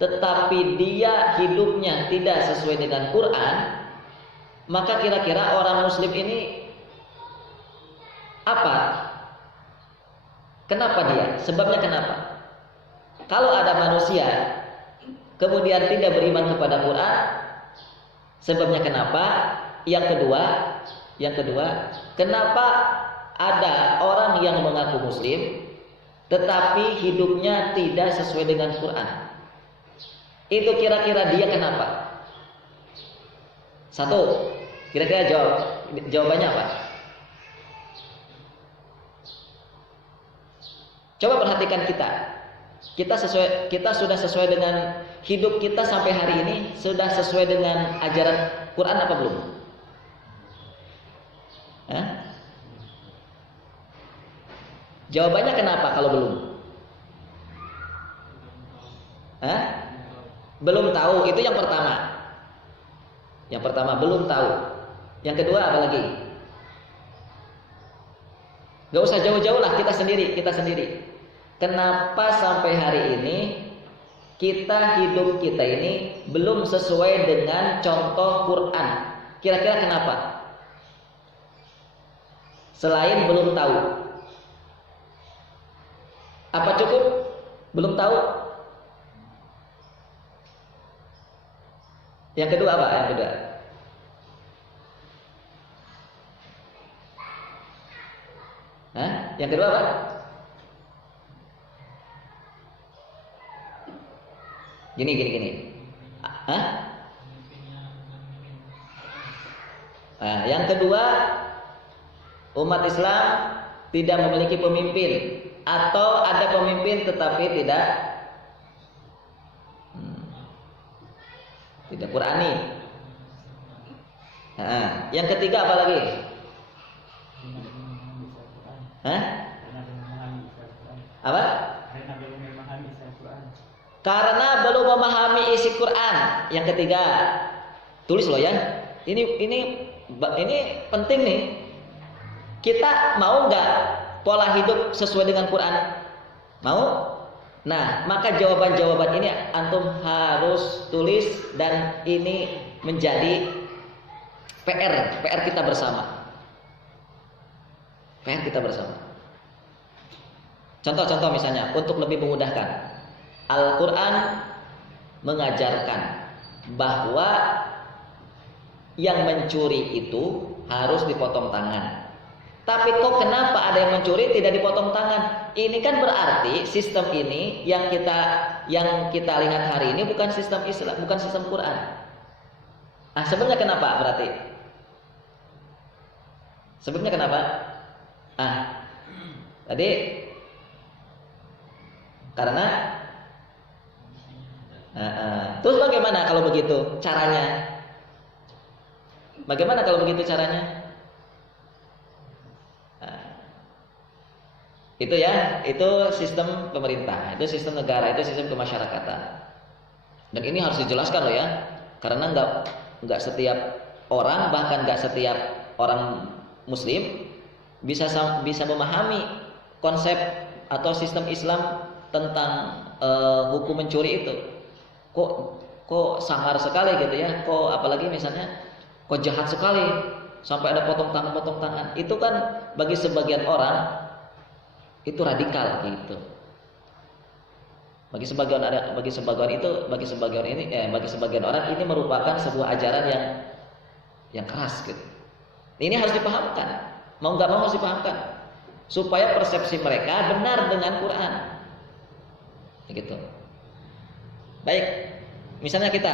tetapi dia hidupnya tidak sesuai dengan Quran, maka kira-kira orang Muslim ini apa? Kenapa dia? Sebabnya kenapa? Kalau ada manusia kemudian tidak beriman kepada Quran, sebabnya kenapa? Yang kedua, kenapa ada orang yang mengaku Muslim tetapi hidupnya tidak sesuai dengan Quran? Itu kira-kira dia kenapa? Satu, kira-kira jawabannya apa? Coba perhatikan kita sudah sesuai dengan hidup kita sampai hari ini, sudah sesuai dengan ajaran Quran apa belum? Jawabannya kenapa kalau belum? Belum tahu, itu yang pertama. Yang pertama belum tahu. Yang kedua apa lagi? Gak usah jauh-jauh lah, kita sendiri. Kenapa sampai hari ini hidup kita ini belum sesuai dengan contoh Quran? Kira-kira kenapa? Selain belum tahu. Apa cukup? Belum tahu? Yang kedua apa? Yang kedua apa? Gini. Yang kedua, umat Islam tidak memiliki pemimpin atau ada pemimpin tetapi tidak Qurani. Yang ketiga apa lagi? Apa? Karena belum memahami isi Quran. Yang ketiga, tulis loh ya. Ini penting nih. Kita mau nggak pola hidup sesuai dengan Quran? Mau? Nah, maka jawaban-jawaban ini antum harus tulis dan ini menjadi PR kita bersama. Contoh-contoh misalnya untuk lebih memudahkan. Al-Quran mengajarkan bahwa yang mencuri itu harus dipotong tangan. Tapi kok kenapa ada yang mencuri tidak dipotong tangan? Ini kan berarti sistem ini yang kita lihat hari ini bukan sistem Islam, bukan sistem Quran. Sebabnya kenapa berarti? Sebabnya kenapa? Tadi karena terus bagaimana kalau begitu caranya? Bagaimana kalau begitu caranya? Itu ya, itu sistem pemerintah, itu sistem negara, itu sistem kemasyarakatan. Dan ini harus dijelaskan loh ya, karena nggak setiap orang, bahkan nggak setiap orang Muslim bisa memahami konsep atau sistem Islam tentang hukum mencuri itu. Kok sangar sekali gitu ya, kok apalagi misalnya, kok jahat sekali sampai ada potong tangan. Itu kan bagi sebagian orang itu radikal gitu. Bagi sebagian orang ini merupakan sebuah ajaran yang keras gitu. Ini harus dipahamkan. Mau nggak mau harus dipahamkan supaya persepsi mereka benar dengan Quran. Gitu. Baik, misalnya kita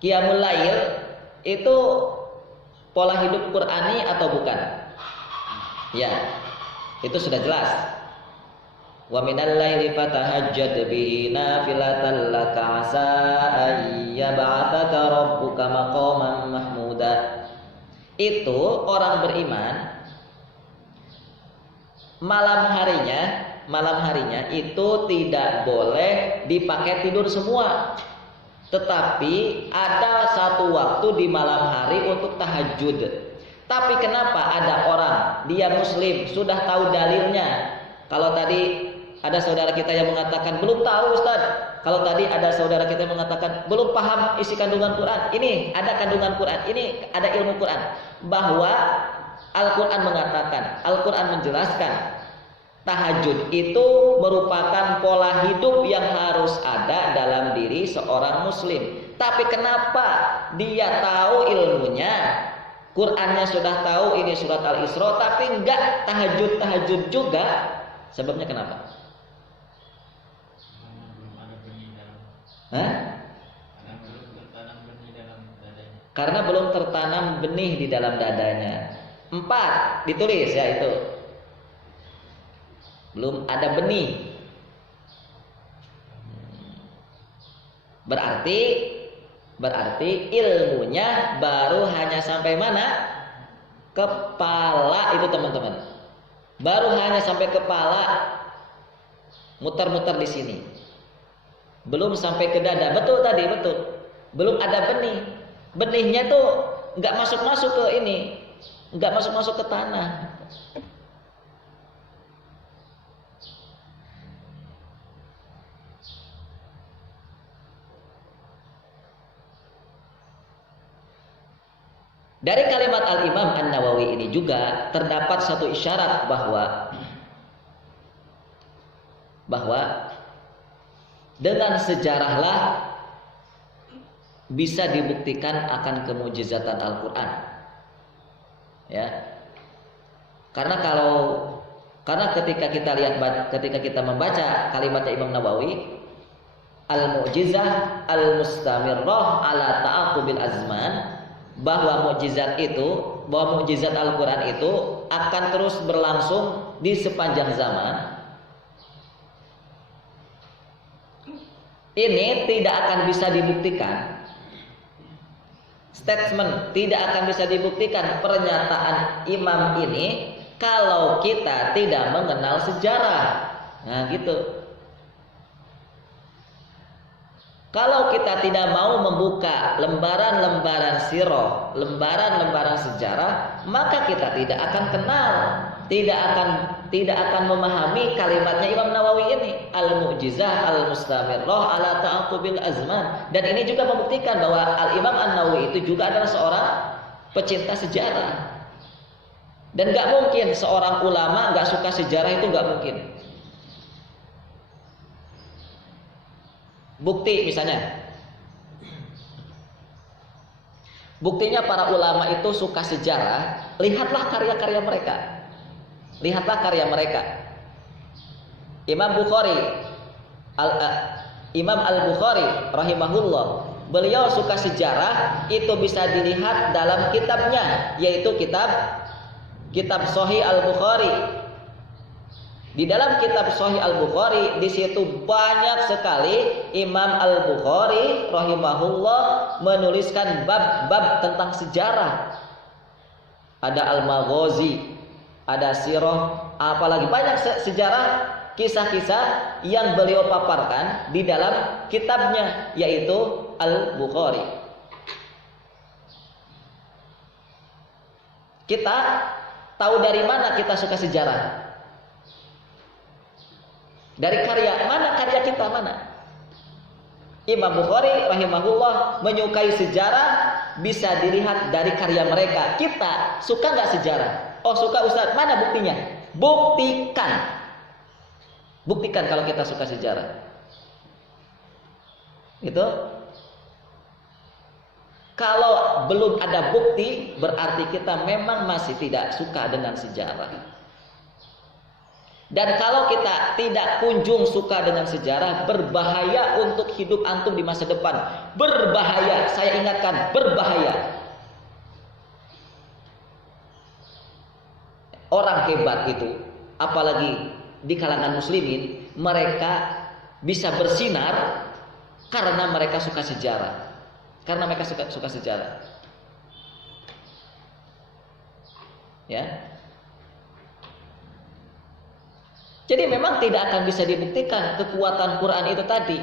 Qiyamul Lail itu pola hidup Qur'ani atau bukan? Ya, itu sudah jelas. Wa minal laili fatahajjad bihi nafilatan laka asa ayyab'atsaka rabbuka maqaman mahmuda. Itu orang beriman malam harinya itu tidak boleh dipakai tidur semua. Tetapi ada satu waktu di malam hari untuk tahajud. Tapi kenapa ada orang dia muslim sudah tahu dalilnya? Kalau tadi ada saudara kita yang mengatakan belum tahu Ustaz. Kalau tadi ada saudara kita yang mengatakan belum paham isi kandungan Quran. Ini ada kandungan Quran, ini ada ilmu Quran. Bahwa Al-Quran mengatakan, Al-Quran menjelaskan tahajud itu merupakan pola hidup yang harus ada dalam diri seorang muslim. Tapi kenapa dia tahu ilmunya, Qurannya sudah tahu, ini surat Al-Isra, tapi enggak tahajud juga? Sebabnya kenapa? Karena belum tertanam benih di dalam dadanya. 4 ditulis ya itu. Belum ada benih. Berarti ilmunya baru hanya sampai mana? Kepala itu teman-teman. Baru hanya sampai kepala. Muter-muter di sini. Belum sampai ke dada. Betul tadi, betul. Belum ada benih. Benihnya tuh nggak masuk-masuk ke ini. Nggak masuk-masuk ke tanah. Dari kalimat Al-Imam An-Nawawi ini juga terdapat satu isyarat bahwa dengan sejarahlah bisa dibuktikan akan kemujizatan Al-Quran. Ya. Karena ketika kita membaca kalimatnya Imam Nawawi, al-mu'jizah al-mustamirrah ala ta'aqubil azman, bahwa mukjizat Al-Quran itu akan terus berlangsung di sepanjang zaman. Ini tidak akan bisa dibuktikan. Statement tidak akan bisa dibuktikan pernyataan imam ini kalau kita tidak mengenal sejarah. Nah, gitu. Kalau kita tidak mau membuka lembaran-lembaran sirah, lembaran-lembaran sejarah, maka kita tidak akan kenal, tidak akan memahami kalimatnya Imam Nawawi ini, al-mu'jizah al-mustamirrah ala ta'aqubil azman. Dan ini juga membuktikan bahwa Al-Imam An-Nawawi itu juga adalah seorang pecinta sejarah. Dan gak mungkin seorang ulama gak suka sejarah, itu gak mungkin. Bukti misalnya, buktinya para ulama itu suka sejarah. Lihatlah karya-karya mereka. Imam Al-Bukhari rahimahullah, beliau suka sejarah, itu bisa dilihat dalam kitabnya, yaitu kitab Sahih Al-Bukhari. Di dalam kitab Sahih Al-Bukhari, di situ banyak sekali Imam Al-Bukhari rahimahullah menuliskan bab-bab tentang sejarah. Ada Al-Maghazi, ada sirah, apalagi banyak sejarah, kisah-kisah yang beliau paparkan di dalam kitabnya, yaitu Al-Bukhari. Kita tahu dari mana kita suka sejarah? Dari karya kita mana? Imam Bukhari rahimahullah menyukai sejarah, bisa dilihat dari karya mereka. Kita suka nggak sejarah? Oh suka Ustaz, mana buktinya? Buktikan. Buktikan kalau kita suka sejarah. Itu kalau belum ada bukti, berarti kita memang masih tidak suka dengan sejarah. Dan kalau kita tidak kunjung suka dengan sejarah, berbahaya untuk hidup antum di masa depan. Berbahaya, saya ingatkan, berbahaya. Orang hebat itu, apalagi di kalangan muslimin, mereka bisa bersinar karena mereka suka sejarah. Karena mereka suka sejarah. Ya. Jadi memang tidak akan bisa dibuktikan kekuatan Quran itu tadi,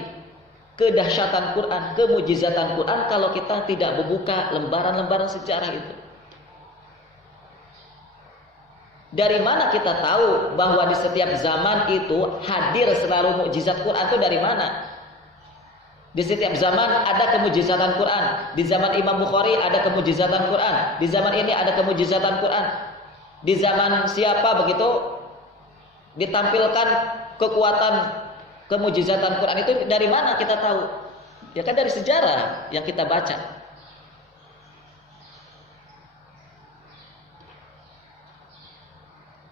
kedahsyatan Quran, kemujizatan Quran kalau kita tidak membuka lembaran-lembaran sejarah itu. Dari mana kita tahu bahwa di setiap zaman itu hadir selalu mukjizat Quran itu dari mana? Di setiap zaman ada kemujizatan Quran. Di zaman Imam Bukhari ada kemujizatan Quran. Di zaman ini ada kemujizatan Quran. Di zaman siapa begitu ditampilkan kekuatan kemujizatan Quran itu dari mana kita tahu? Ya kan dari sejarah yang kita baca.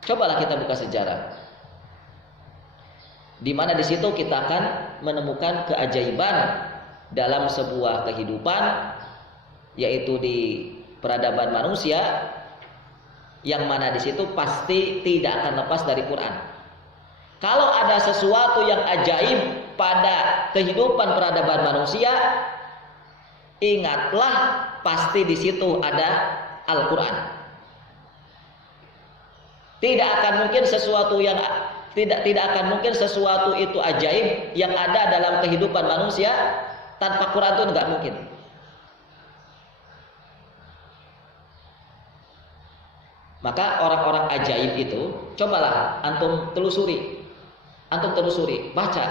Cobalah kita buka sejarah. Di mana di situ kita akan menemukan keajaiban dalam sebuah kehidupan, yaitu di peradaban manusia, yang mana di situ pasti tidak akan lepas dari Quran. Kalau ada sesuatu yang ajaib pada kehidupan peradaban manusia, ingatlah pasti di situ ada Al-Quran. Tidak akan mungkin sesuatu yang tidak akan mungkin sesuatu itu ajaib yang ada dalam kehidupan manusia tanpa Quran, itu enggak mungkin. Maka orang-orang ajaib itu cobalah antum telusuri, baca.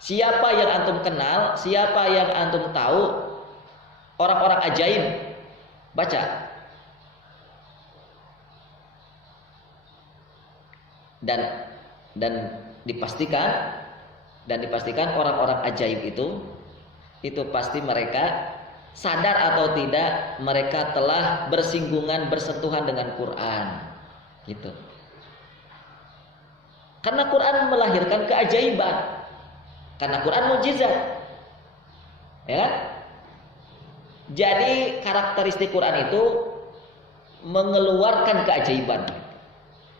Siapa yang antum kenal, siapa yang antum tahu orang-orang ajaib, baca. Dan dipastikan orang-orang ajaib itu pasti mereka sadar atau tidak mereka telah bersentuhan dengan Quran, gitu. Karena Quran melahirkan keajaiban, karena Quran mukjizat, ya kan? Jadi karakteristik Quran itu mengeluarkan keajaiban.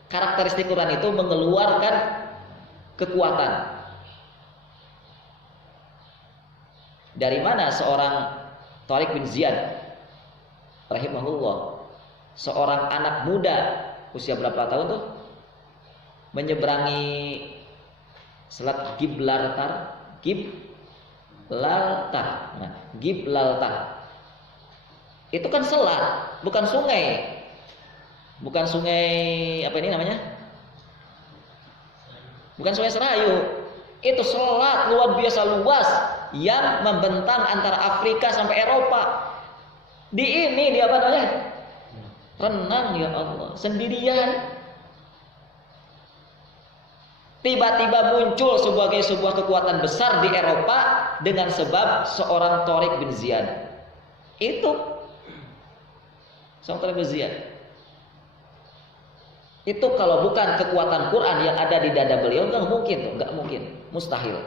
Karakteristik Quran itu mengeluarkan kekuatan. Dari mana seorang Tariq bin Ziyad rahimahullah, seorang anak muda usia berapa tahun tuh, menyeberangi Selat Gibraltar. Nah, Gibraltar itu kan selat, bukan sungai. Bukan sungai apa ini namanya? Bukan sungai Serayu. Itu selat luar biasa luas yang membentang antara Afrika sampai Eropa. Di ini dia apa namanya? Renang, ya Allah, sendirian. Tiba-tiba muncul sebuah kekuatan besar di Eropa dengan sebab seorang Tariq bin Ziyad. Itu seorang Tariq bin Ziyad. Itu kalau bukan kekuatan Quran yang ada di dada beliau, nggak mungkin, mustahil.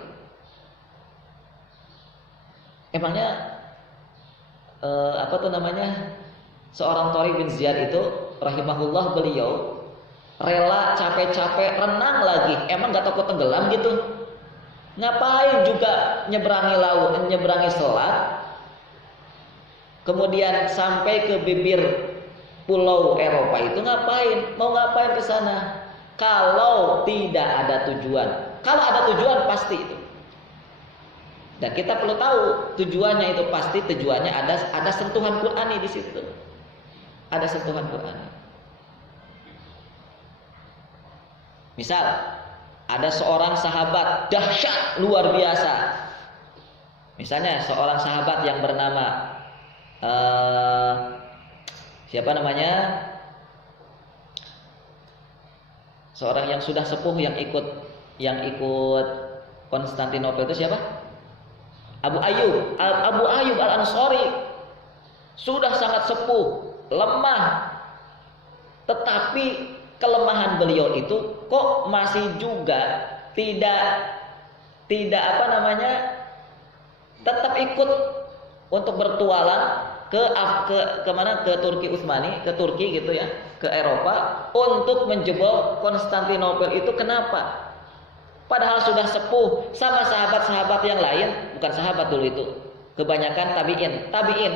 Emangnya apa tuh namanya, seorang Tariq bin Ziyad itu rahimahullah, beliau rela capek-capek renang lagi, emang nggak takut tenggelam gitu? Ngapain juga nyeberangi laut, nyeberangi selat, kemudian sampai ke bibir pulau Eropa itu ngapain? Mau ngapain ke sana? Kalau tidak ada tujuan. Kalau ada tujuan pasti itu. Dan kita perlu tahu tujuannya itu pasti ada sentuhan Qur'ani di situ. Ada sentuhan Qur'ani. Misal ada seorang sahabat dahsyat luar biasa. Misalnya seorang sahabat yang bernama siapa namanya? Seorang yang sudah sepuh yang ikut Yang ikut Konstantinopel itu siapa? Abu Ayyub Al-Ansari. Sudah sangat sepuh, lemah. Tetapi kelemahan beliau itu kok masih juga tidak tetap ikut untuk bertualang ke mana, ke Turki Utsmani, ke Turki gitu ya, ke Eropa untuk menjebol Konstantinopel. Itu kenapa? Padahal sudah sepuh sama sahabat-sahabat yang lain, bukan sahabat dulu itu, kebanyakan tabiin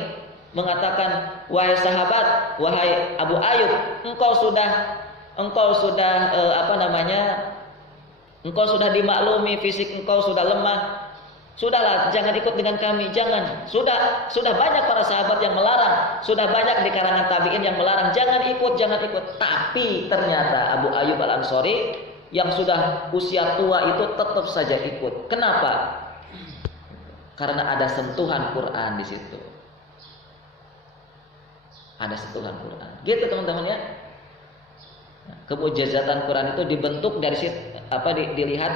mengatakan, wahai sahabat, wahai Abu Ayyub, engkau sudah engkau sudah dimaklumi, fisik engkau sudah lemah. Sudahlah, jangan ikut dengan kami, jangan. Sudah banyak para sahabat yang melarang, sudah banyak di kalangan tabi'in yang melarang, jangan ikut. Tapi ternyata Abu Ayyub Al-Ansari yang sudah usia tua itu tetap saja ikut. Kenapa? Karena ada sentuhan Quran di situ. Ada sentuhan Quran. Gitu teman-teman ya. Kemujizatan Quran itu dibentuk dari dilihat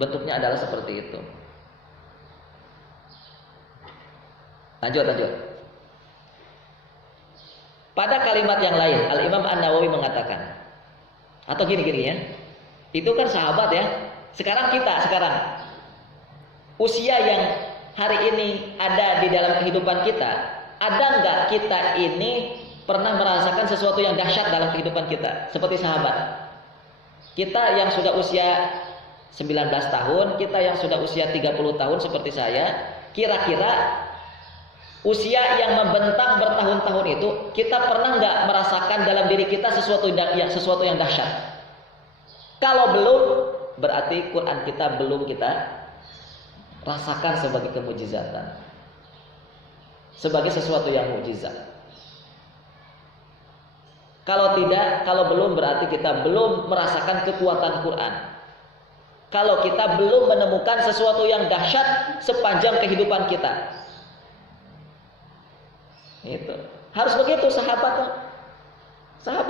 bentuknya adalah seperti itu. Lanjut. Pada kalimat yang lain, Al-Imam An-Nawawi mengatakan, atau gini ya, itu kan sahabat ya. Sekarang usia yang hari ini ada di dalam kehidupan kita, ada nggak kita ini pernah merasakan sesuatu yang dahsyat dalam kehidupan kita, seperti sahabat? Kita yang sudah usia 19 tahun, kita yang sudah usia 30 tahun seperti saya, kira-kira usia yang membentang bertahun-tahun itu, kita pernah nggak merasakan dalam diri kita sesuatu yang dahsyat? Kalau belum, berarti Quran kita belum kita rasakan sebagai kemujizatan, sebagai sesuatu yang mujizat. Kalau belum, berarti kita belum merasakan kekuatan Quran. Kalau kita belum menemukan sesuatu yang dahsyat sepanjang kehidupan kita. Itu harus begitu sahabat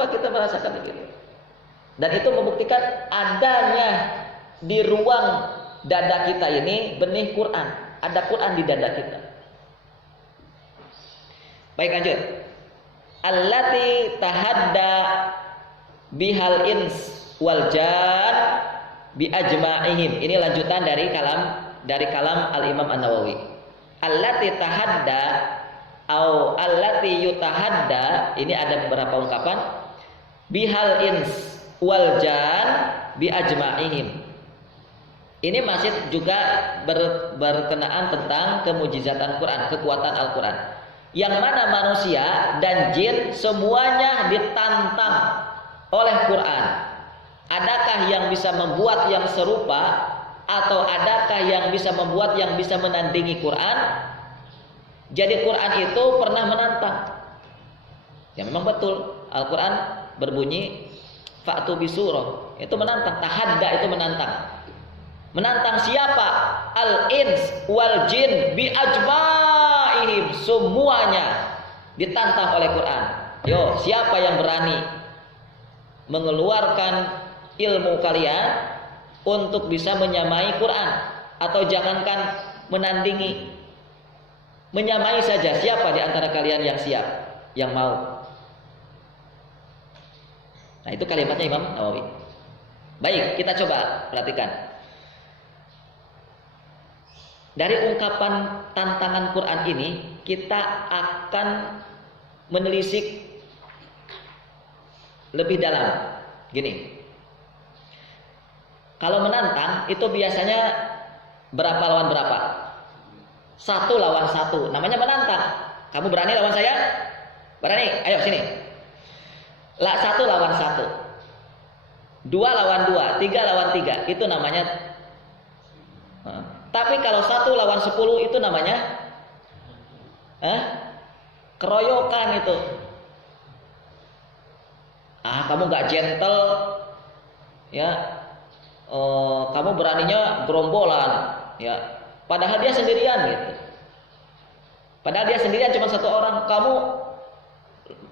kita merasakan begitu, dan itu membuktikan adanya di ruang dada kita ini benih Quran, ada Quran di dada kita. Baik, lanjut. Allati tahadda bihal ins wal jan bi ajma'ihim. Ini lanjutan dari kalam Al-Imam An-Nawawi. Allati tahadda au allati yutahadda, ini ada beberapa ungkapan. Bihal ins wal jan bi ajma'ihim. Ini masih juga berkenaan tentang kemujizatan Quran, kekuatan Al-Quran. Yang mana manusia dan jin semuanya ditantang oleh Quran. Adakah yang bisa membuat yang serupa, atau adakah yang bisa membuat yang bisa menandingi Quran? Jadi Quran itu pernah menantang. Ya memang betul, Al-Quran berbunyi fa'tu bisurah, itu menantang. Tahadda itu menantang. Menantang siapa? Al-ins wal jin bi ajma'ihim, semuanya ditantang oleh Quran. Yo, siapa yang berani mengeluarkan ilmu kalian untuk bisa menyamai Quran, atau jangankan menandingi, menyamai saja, siapa di antara kalian yang siap, yang mau? Nah, itu kalimatnya Imam Nawawi. Baik, kita coba perhatikan. Dari ungkapan tantangan Quran ini, kita akan menelisik lebih dalam. Gini, kalau menantang itu biasanya berapa lawan berapa? 1 lawan 1, namanya menantang. Kamu berani lawan saya? Berani? Ayo sini. 1 lawan 1, 2 lawan 2, 3 lawan 3, itu namanya. Tapi kalau 1 lawan 10 itu namanya keroyokan itu. Kamu gak gentle ya, kamu beraninya gerombolan ya, padahal dia sendirian gitu. Padahal dia sendirian cuma 1 orang, kamu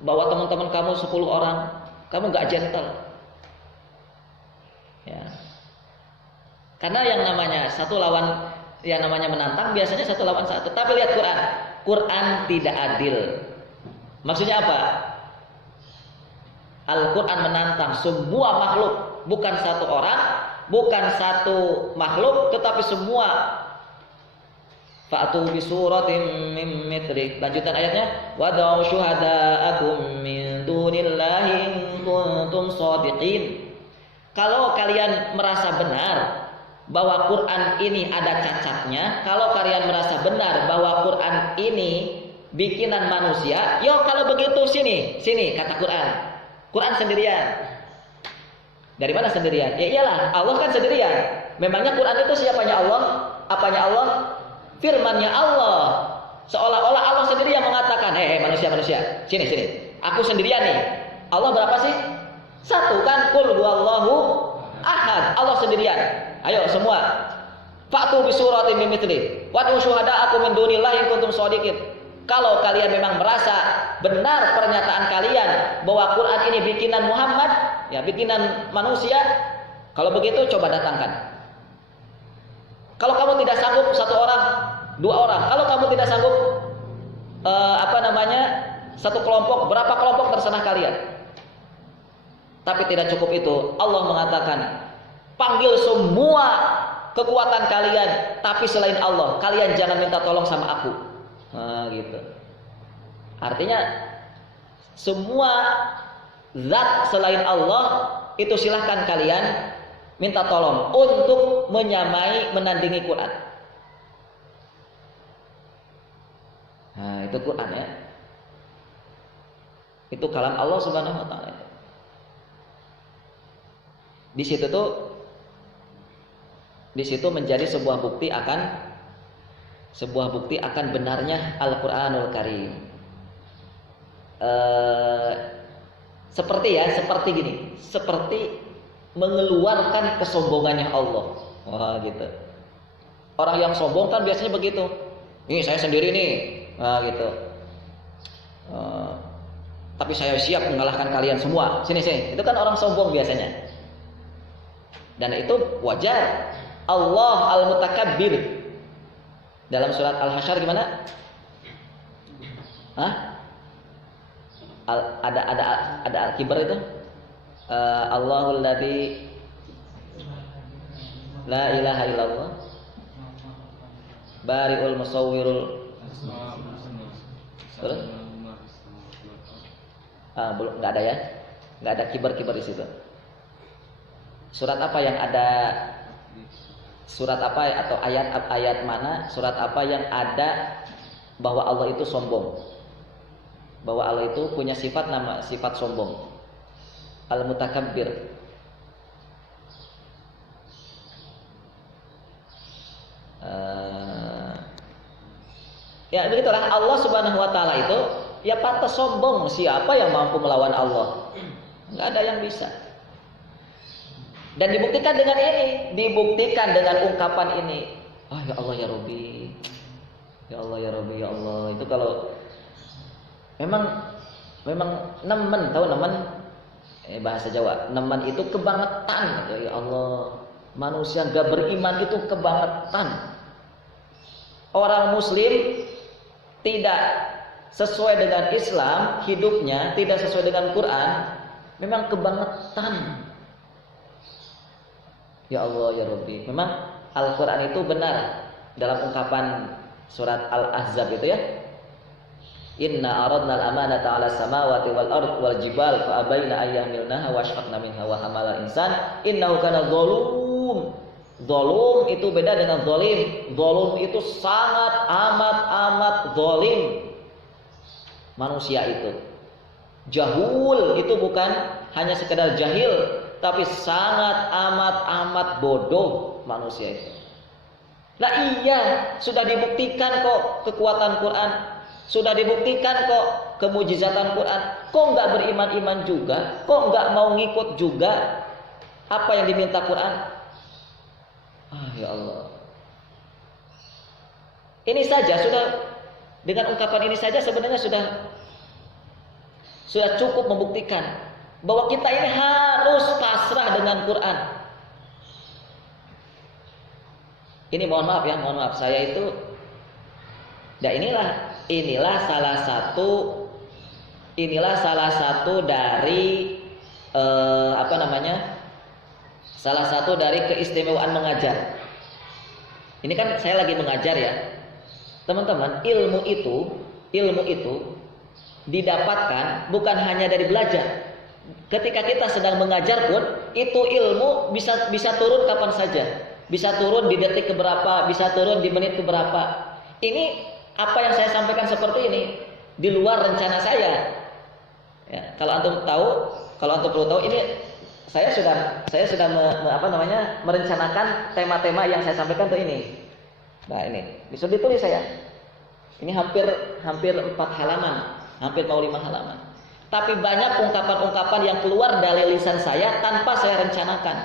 bawa teman-teman kamu 10 orang, kamu gak gentle ya. Karena yang namanya satu lawan, yang namanya menantang biasanya satu lawan satu. Tapi lihat Quran, Quran tidak adil. Maksudnya apa? Al-Quran menantang semua makhluk, bukan satu orang, bukan satu makhluk, tetapi semua. Fa'tu bi suratin min mithli. Lanjutan ayatnya, wad'u syuhada'akum min dunillahi in kuntum shadiqin. Kalau kalian merasa benar bahwa Quran ini ada cacatnya, kalau kalian merasa benar bahwa Quran ini bikinan manusia, yo kalau begitu sini kata Quran. Quran sendirian. Dari mana sendirian? Ya iyalah, Allah kan sendirian. Memangnya Quran itu siapanya Allah? Apanya Allah? Firmannya Allah. Seolah-olah Allah sendiri yang mengatakan, manusia, sini. Aku sendirian nih. Allah berapa sih? Satu kan? Qul huwallahu ahad. Allah sendirian. Ayo semua. Fa'tu bi suratin min mithli. Wad'u syuhada'akum min dunillahi in kuntum shadiqin. Kalau kalian memang merasa benar pernyataan kalian bahwa Quran ini bikinan Muhammad, ya bikinan manusia, kalau begitu coba datangkan. Kalau kamu tidak sanggup satu orang, dua orang, kalau kamu tidak sanggup satu kelompok, berapa kelompok terserah kalian. Tapi tidak cukup itu, Allah mengatakan, panggil semua kekuatan kalian, tapi selain Allah, kalian jangan minta tolong sama aku. Nah, gitu. Artinya semua zat selain Allah itu silahkan kalian minta tolong untuk menyamai, menandingi Quran. Nah, itu Quran ya. Itu kalam Allah Subhanahu wa taala. Di situ menjadi sebuah bukti akan benarnya Al-Qur'anul Karim. Seperti gini, seperti mengeluarkan kesombongannya Allah. Wah, gitu. Orang yang sombong kan biasanya begitu. Nih saya sendiri nih. Nah, gitu. Tapi saya siap mengalahkan kalian semua. Sini. Itu kan orang sombong biasanya. Dan itu wajar. Allah Al-Mutakabbir. Dalam surat Al-Hasyr gimana? Ada Al-Kibar itu? Allahul ladzi la ilaha illallah bari'ul musawwirul. Terus? Belum, enggak ada ya? Enggak ada kibar-kibar di situ. Surat apa yang ada? Surat apa atau ayat mana? Surat apa yang ada bahwa Allah itu sombong? Bahwa Allah itu punya sifat sombong. Al-Mutakabbir. Ya begitulah, Allah Subhanahu wa taala itu ya pantas sombong. Siapa yang mampu melawan Allah? Enggak ada yang bisa. Dan dibuktikan dengan ini, dibuktikan dengan ungkapan ini. Ya Allah ya Rabbi. Ya Allah ya Rabbi, ya Allah. Itu kalau memang nemen, tahu nemen? Bahasa Jawa, nemen itu kebangetan. Ya Allah, manusia gak beriman itu kebangetan. Orang muslim tidak sesuai dengan Islam, hidupnya tidak sesuai dengan Quran, memang kebangetan. Ya Allah ya Rabbi. Memang Al-Quran itu benar. Dalam ungkapan surat Al-Ahzab itu ya, inna aradna al-amanata 'ala samawati wal ard wal jibal fa abaina ayyahmilnaha wa ashfaqna minha wa hamalal insan innahu kana dzalum. Dzalum itu beda dengan zalim. Dzalum itu sangat amat zalim. Manusia itu. Jahul itu bukan hanya sekedar jahil, tapi sangat amat bodoh manusia itu. Lah iya, sudah dibuktikan kok kekuatan Quran. Sudah dibuktikan kok kemujizatan Quran. Kok enggak beriman-iman juga? Kok enggak mau ngikut juga apa yang diminta Quran? Ya Allah. Ini saja sudah, dengan ungkapan ini saja sebenarnya sudah cukup membuktikan bahwa kita ini harus pasrah dengan Quran. Ini mohon maaf ya, mohon maaf saya itu. Nah inilah salah satu dari salah satu dari keistimewaan mengajar. Ini kan saya lagi mengajar ya, teman-teman. Ilmu itu didapatkan bukan hanya dari belajar. Ketika kita sedang mengajar pun, itu ilmu bisa turun kapan saja. Bisa turun di detik keberapa, bisa turun di menit keberapa. Ini apa yang saya sampaikan seperti ini di luar rencana saya. Ya, kalau antum perlu tahu, ini saya sudah merencanakan tema-tema yang saya sampaikan tuh ini. Nah ini bisa ditulis saya. Ini hampir 4 halaman, hampir mau 5 halaman. Tapi banyak ungkapan-ungkapan yang keluar dari lisan saya tanpa saya rencanakan.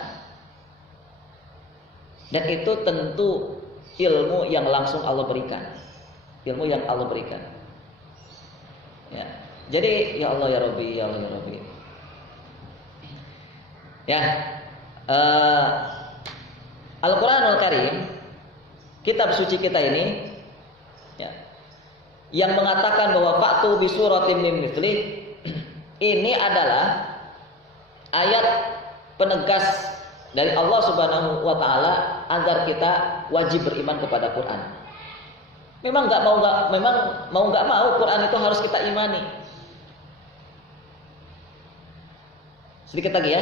Dan itu tentu ilmu yang langsung Allah berikan. Ilmu yang Allah berikan. Ya. Jadi ya Allah ya Rabbi, ya Allah ya Rabbi. Ya. Al-Qur'anul Karim, kitab suci kita ini, ya, yang mengatakan bahwa fa'tu bi suratin min mithli, ini adalah ayat penegas dari Allah Subhanahu wa taala agar kita wajib beriman kepada Quran. Memang mau nggak mau Quran itu harus kita imani. Sedikit lagi ya.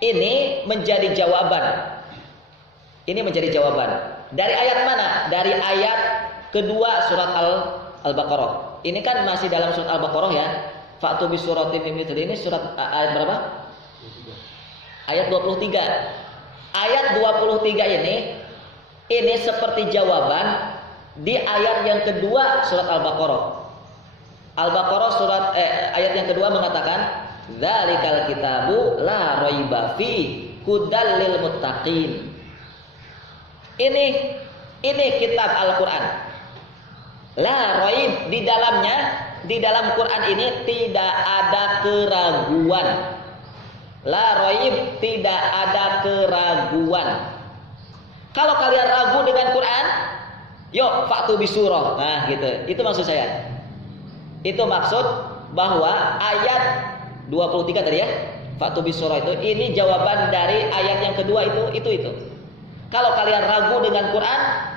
Ini menjadi jawaban. Dari ayat mana? Dari ayat kedua surat Al-Baqarah. Ini kan masih dalam surat Al-Baqarah ya. Fa'tu bi suratin min mithli, ini surat ayat berapa? Ayat 23. Ayat 23 ini seperti jawaban di ayat yang kedua surat Al-Baqarah. Al-Baqarah ayat yang kedua mengatakan dzalikal kitabu la raiba fi hudal lil muttaqin. Ini kitab Al-Qur'an. La raib, di dalam Quran ini tidak ada keraguan. La raib, tidak ada keraguan. Kalau kalian ragu dengan Quran, yuk fa'tu bisurah. Nah, gitu. Itu maksud saya. Itu maksud bahwa ayat 23 tadi ya, fa'tu bisurah ini jawaban dari ayat yang kedua itu. Kalau kalian ragu dengan Quran,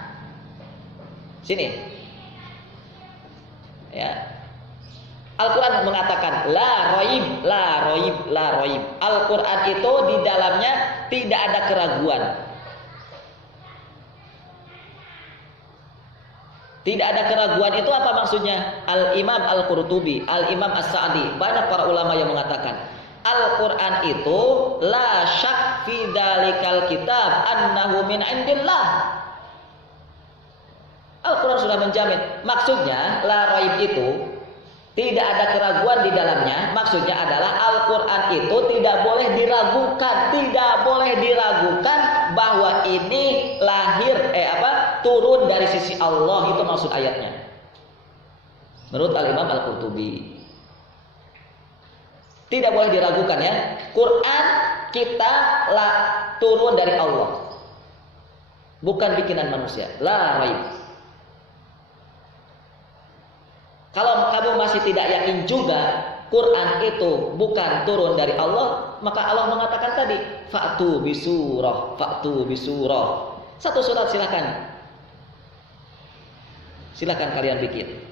sini. Ya. Al-Quran mengatakan la raib. Al-Quran itu di dalamnya tidak ada keraguan. Tidak ada keraguan itu apa maksudnya? Al-Imam Al-Qurtubi, Al-Imam As-Sa'di, banyak para ulama yang mengatakan Al-Quran itu la syak fi dzalikal kitab annahu min indillah. Al-Quran sudah menjamin. Maksudnya la raib itu tidak ada keraguan di dalamnya. Maksudnya adalah Al-Quran itu tidak boleh diragukan bahwa ini turun dari sisi Allah, itu maksud ayatnya. Menurut Al-Imam Al-Qurtubi. Tidak boleh diragukan ya. Quran kita turun dari Allah. Bukan bikinan manusia. La raib. Kalau kamu masih tidak yakin juga Quran itu bukan turun dari Allah, maka Allah mengatakan tadi, fa'tu bisurah. Satu surat silakan kalian bikin.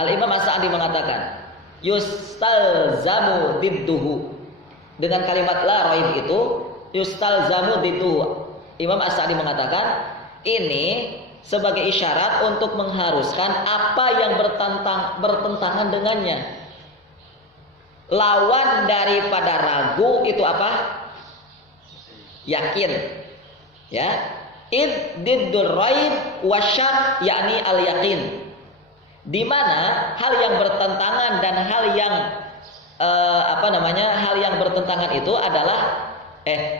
Al-Imam As-Sa'di mengatakan, yustalzamu didduhu. Dengan kalimat la raib itu, yustalzamu didduhu. Imam As-Sa'di mengatakan, ini sebagai isyarat untuk mengharuskan apa yang bertentangan dengannya. Lawan daripada ragu itu apa? Yakin. Ya. Id diddur raib wasyak, yakni al-yakin. Di mana hal yang bertentangan dan hal yang bertentangan itu adalah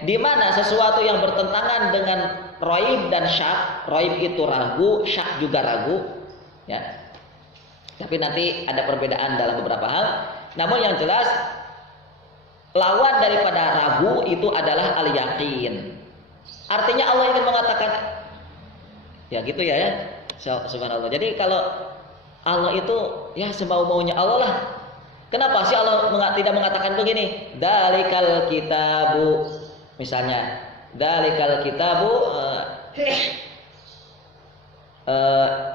di mana sesuatu yang bertentangan dengan raib dan syak. Raib itu ragu, syak juga ragu, ya. Tapi nanti ada perbedaan dalam beberapa hal. Namun yang jelas lawan daripada ragu itu adalah al-yakin. Artinya Allah ingin mengatakan, ya gitu ya. Subhanallah. Jadi kalau Allah itu ya semau-maunya Allah lah. Kenapa sih Allah tidak mengatakan begini? Dalikal kitabu, misalnya, dalikal kitabu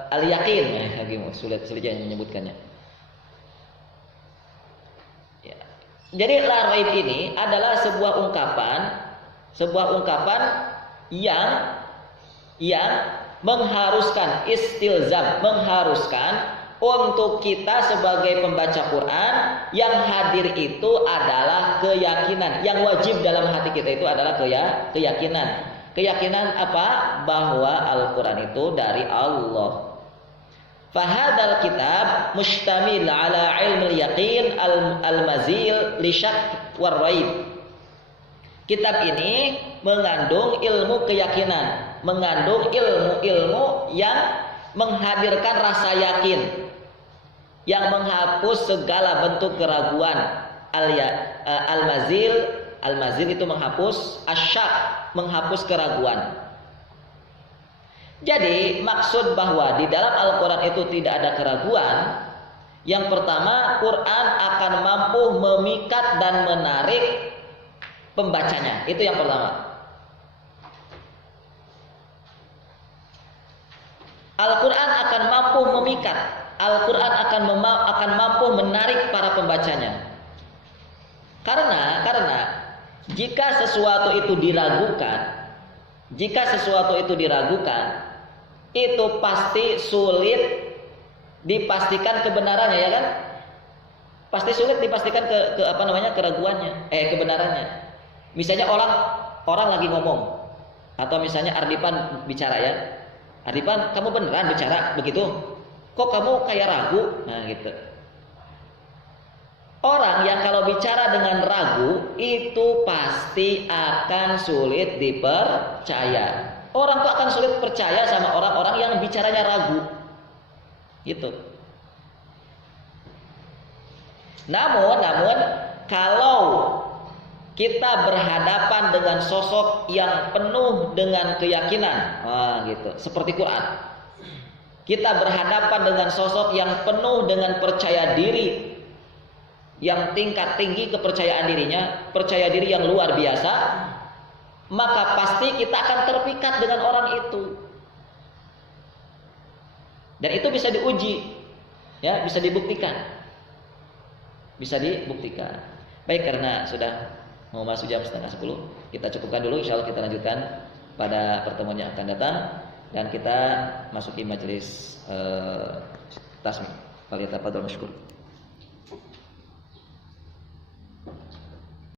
al-yakin. Sulit yang menyebutkannya. Ya. Jadi la raib ini adalah sebuah ungkapan yang mengharuskan, istilzam, mengharuskan untuk kita sebagai pembaca Quran yang hadir itu adalah keyakinan. Yang wajib dalam hati kita itu adalah keyakinan. Keyakinan apa? Bahwa Al-Quran itu dari Allah. Fahadal kitab mustamil ala ilmil yaqin al-mazil li syak war raib. Kitab ini mengandung ilmu keyakinan, mengandung ilmu-ilmu yang menghadirkan rasa yakin, yang menghapus segala bentuk keraguan. Al-mazil itu menghapus, asyak menghapus keraguan. Jadi maksud bahwa di dalam Al-Quran itu tidak ada keraguan. Yang pertama, Quran akan mampu memikat dan menarik pembacanya. Itu yang pertama. Al-Quran akan mampu memikat, Al-Quran akan mampu menarik para pembacanya. Karena jika sesuatu itu diragukan, itu pasti sulit dipastikan kebenarannya, ya kan? Pasti sulit dipastikan keraguannya, kebenarannya. Misalnya orang lagi ngomong, atau misalnya Ardipan bicara, ya. Ardipan, kamu beneran bicara begitu? Kok kamu kayak ragu? Nah gitu. Orang yang kalau bicara dengan ragu itu pasti akan sulit dipercaya. Orang tuh akan sulit percaya sama orang-orang yang bicaranya ragu. Gitu. Namun kalau kita berhadapan dengan sosok yang penuh dengan keyakinan, gitu, seperti Quran. Kita berhadapan dengan sosok yang penuh dengan percaya diri, yang tingkat tinggi kepercayaan dirinya, percaya diri yang luar biasa, maka pasti kita akan terpikat dengan orang itu. Dan itu bisa diuji, ya, bisa dibuktikan. Baik, karena sudah mau masuk jam 9:30, kita cukupkan dulu. Insya Allah kita lanjutkan pada pertemuan yang akan datang, dan kita masuki majelis tasmi. Faliyatafadhal mashkur.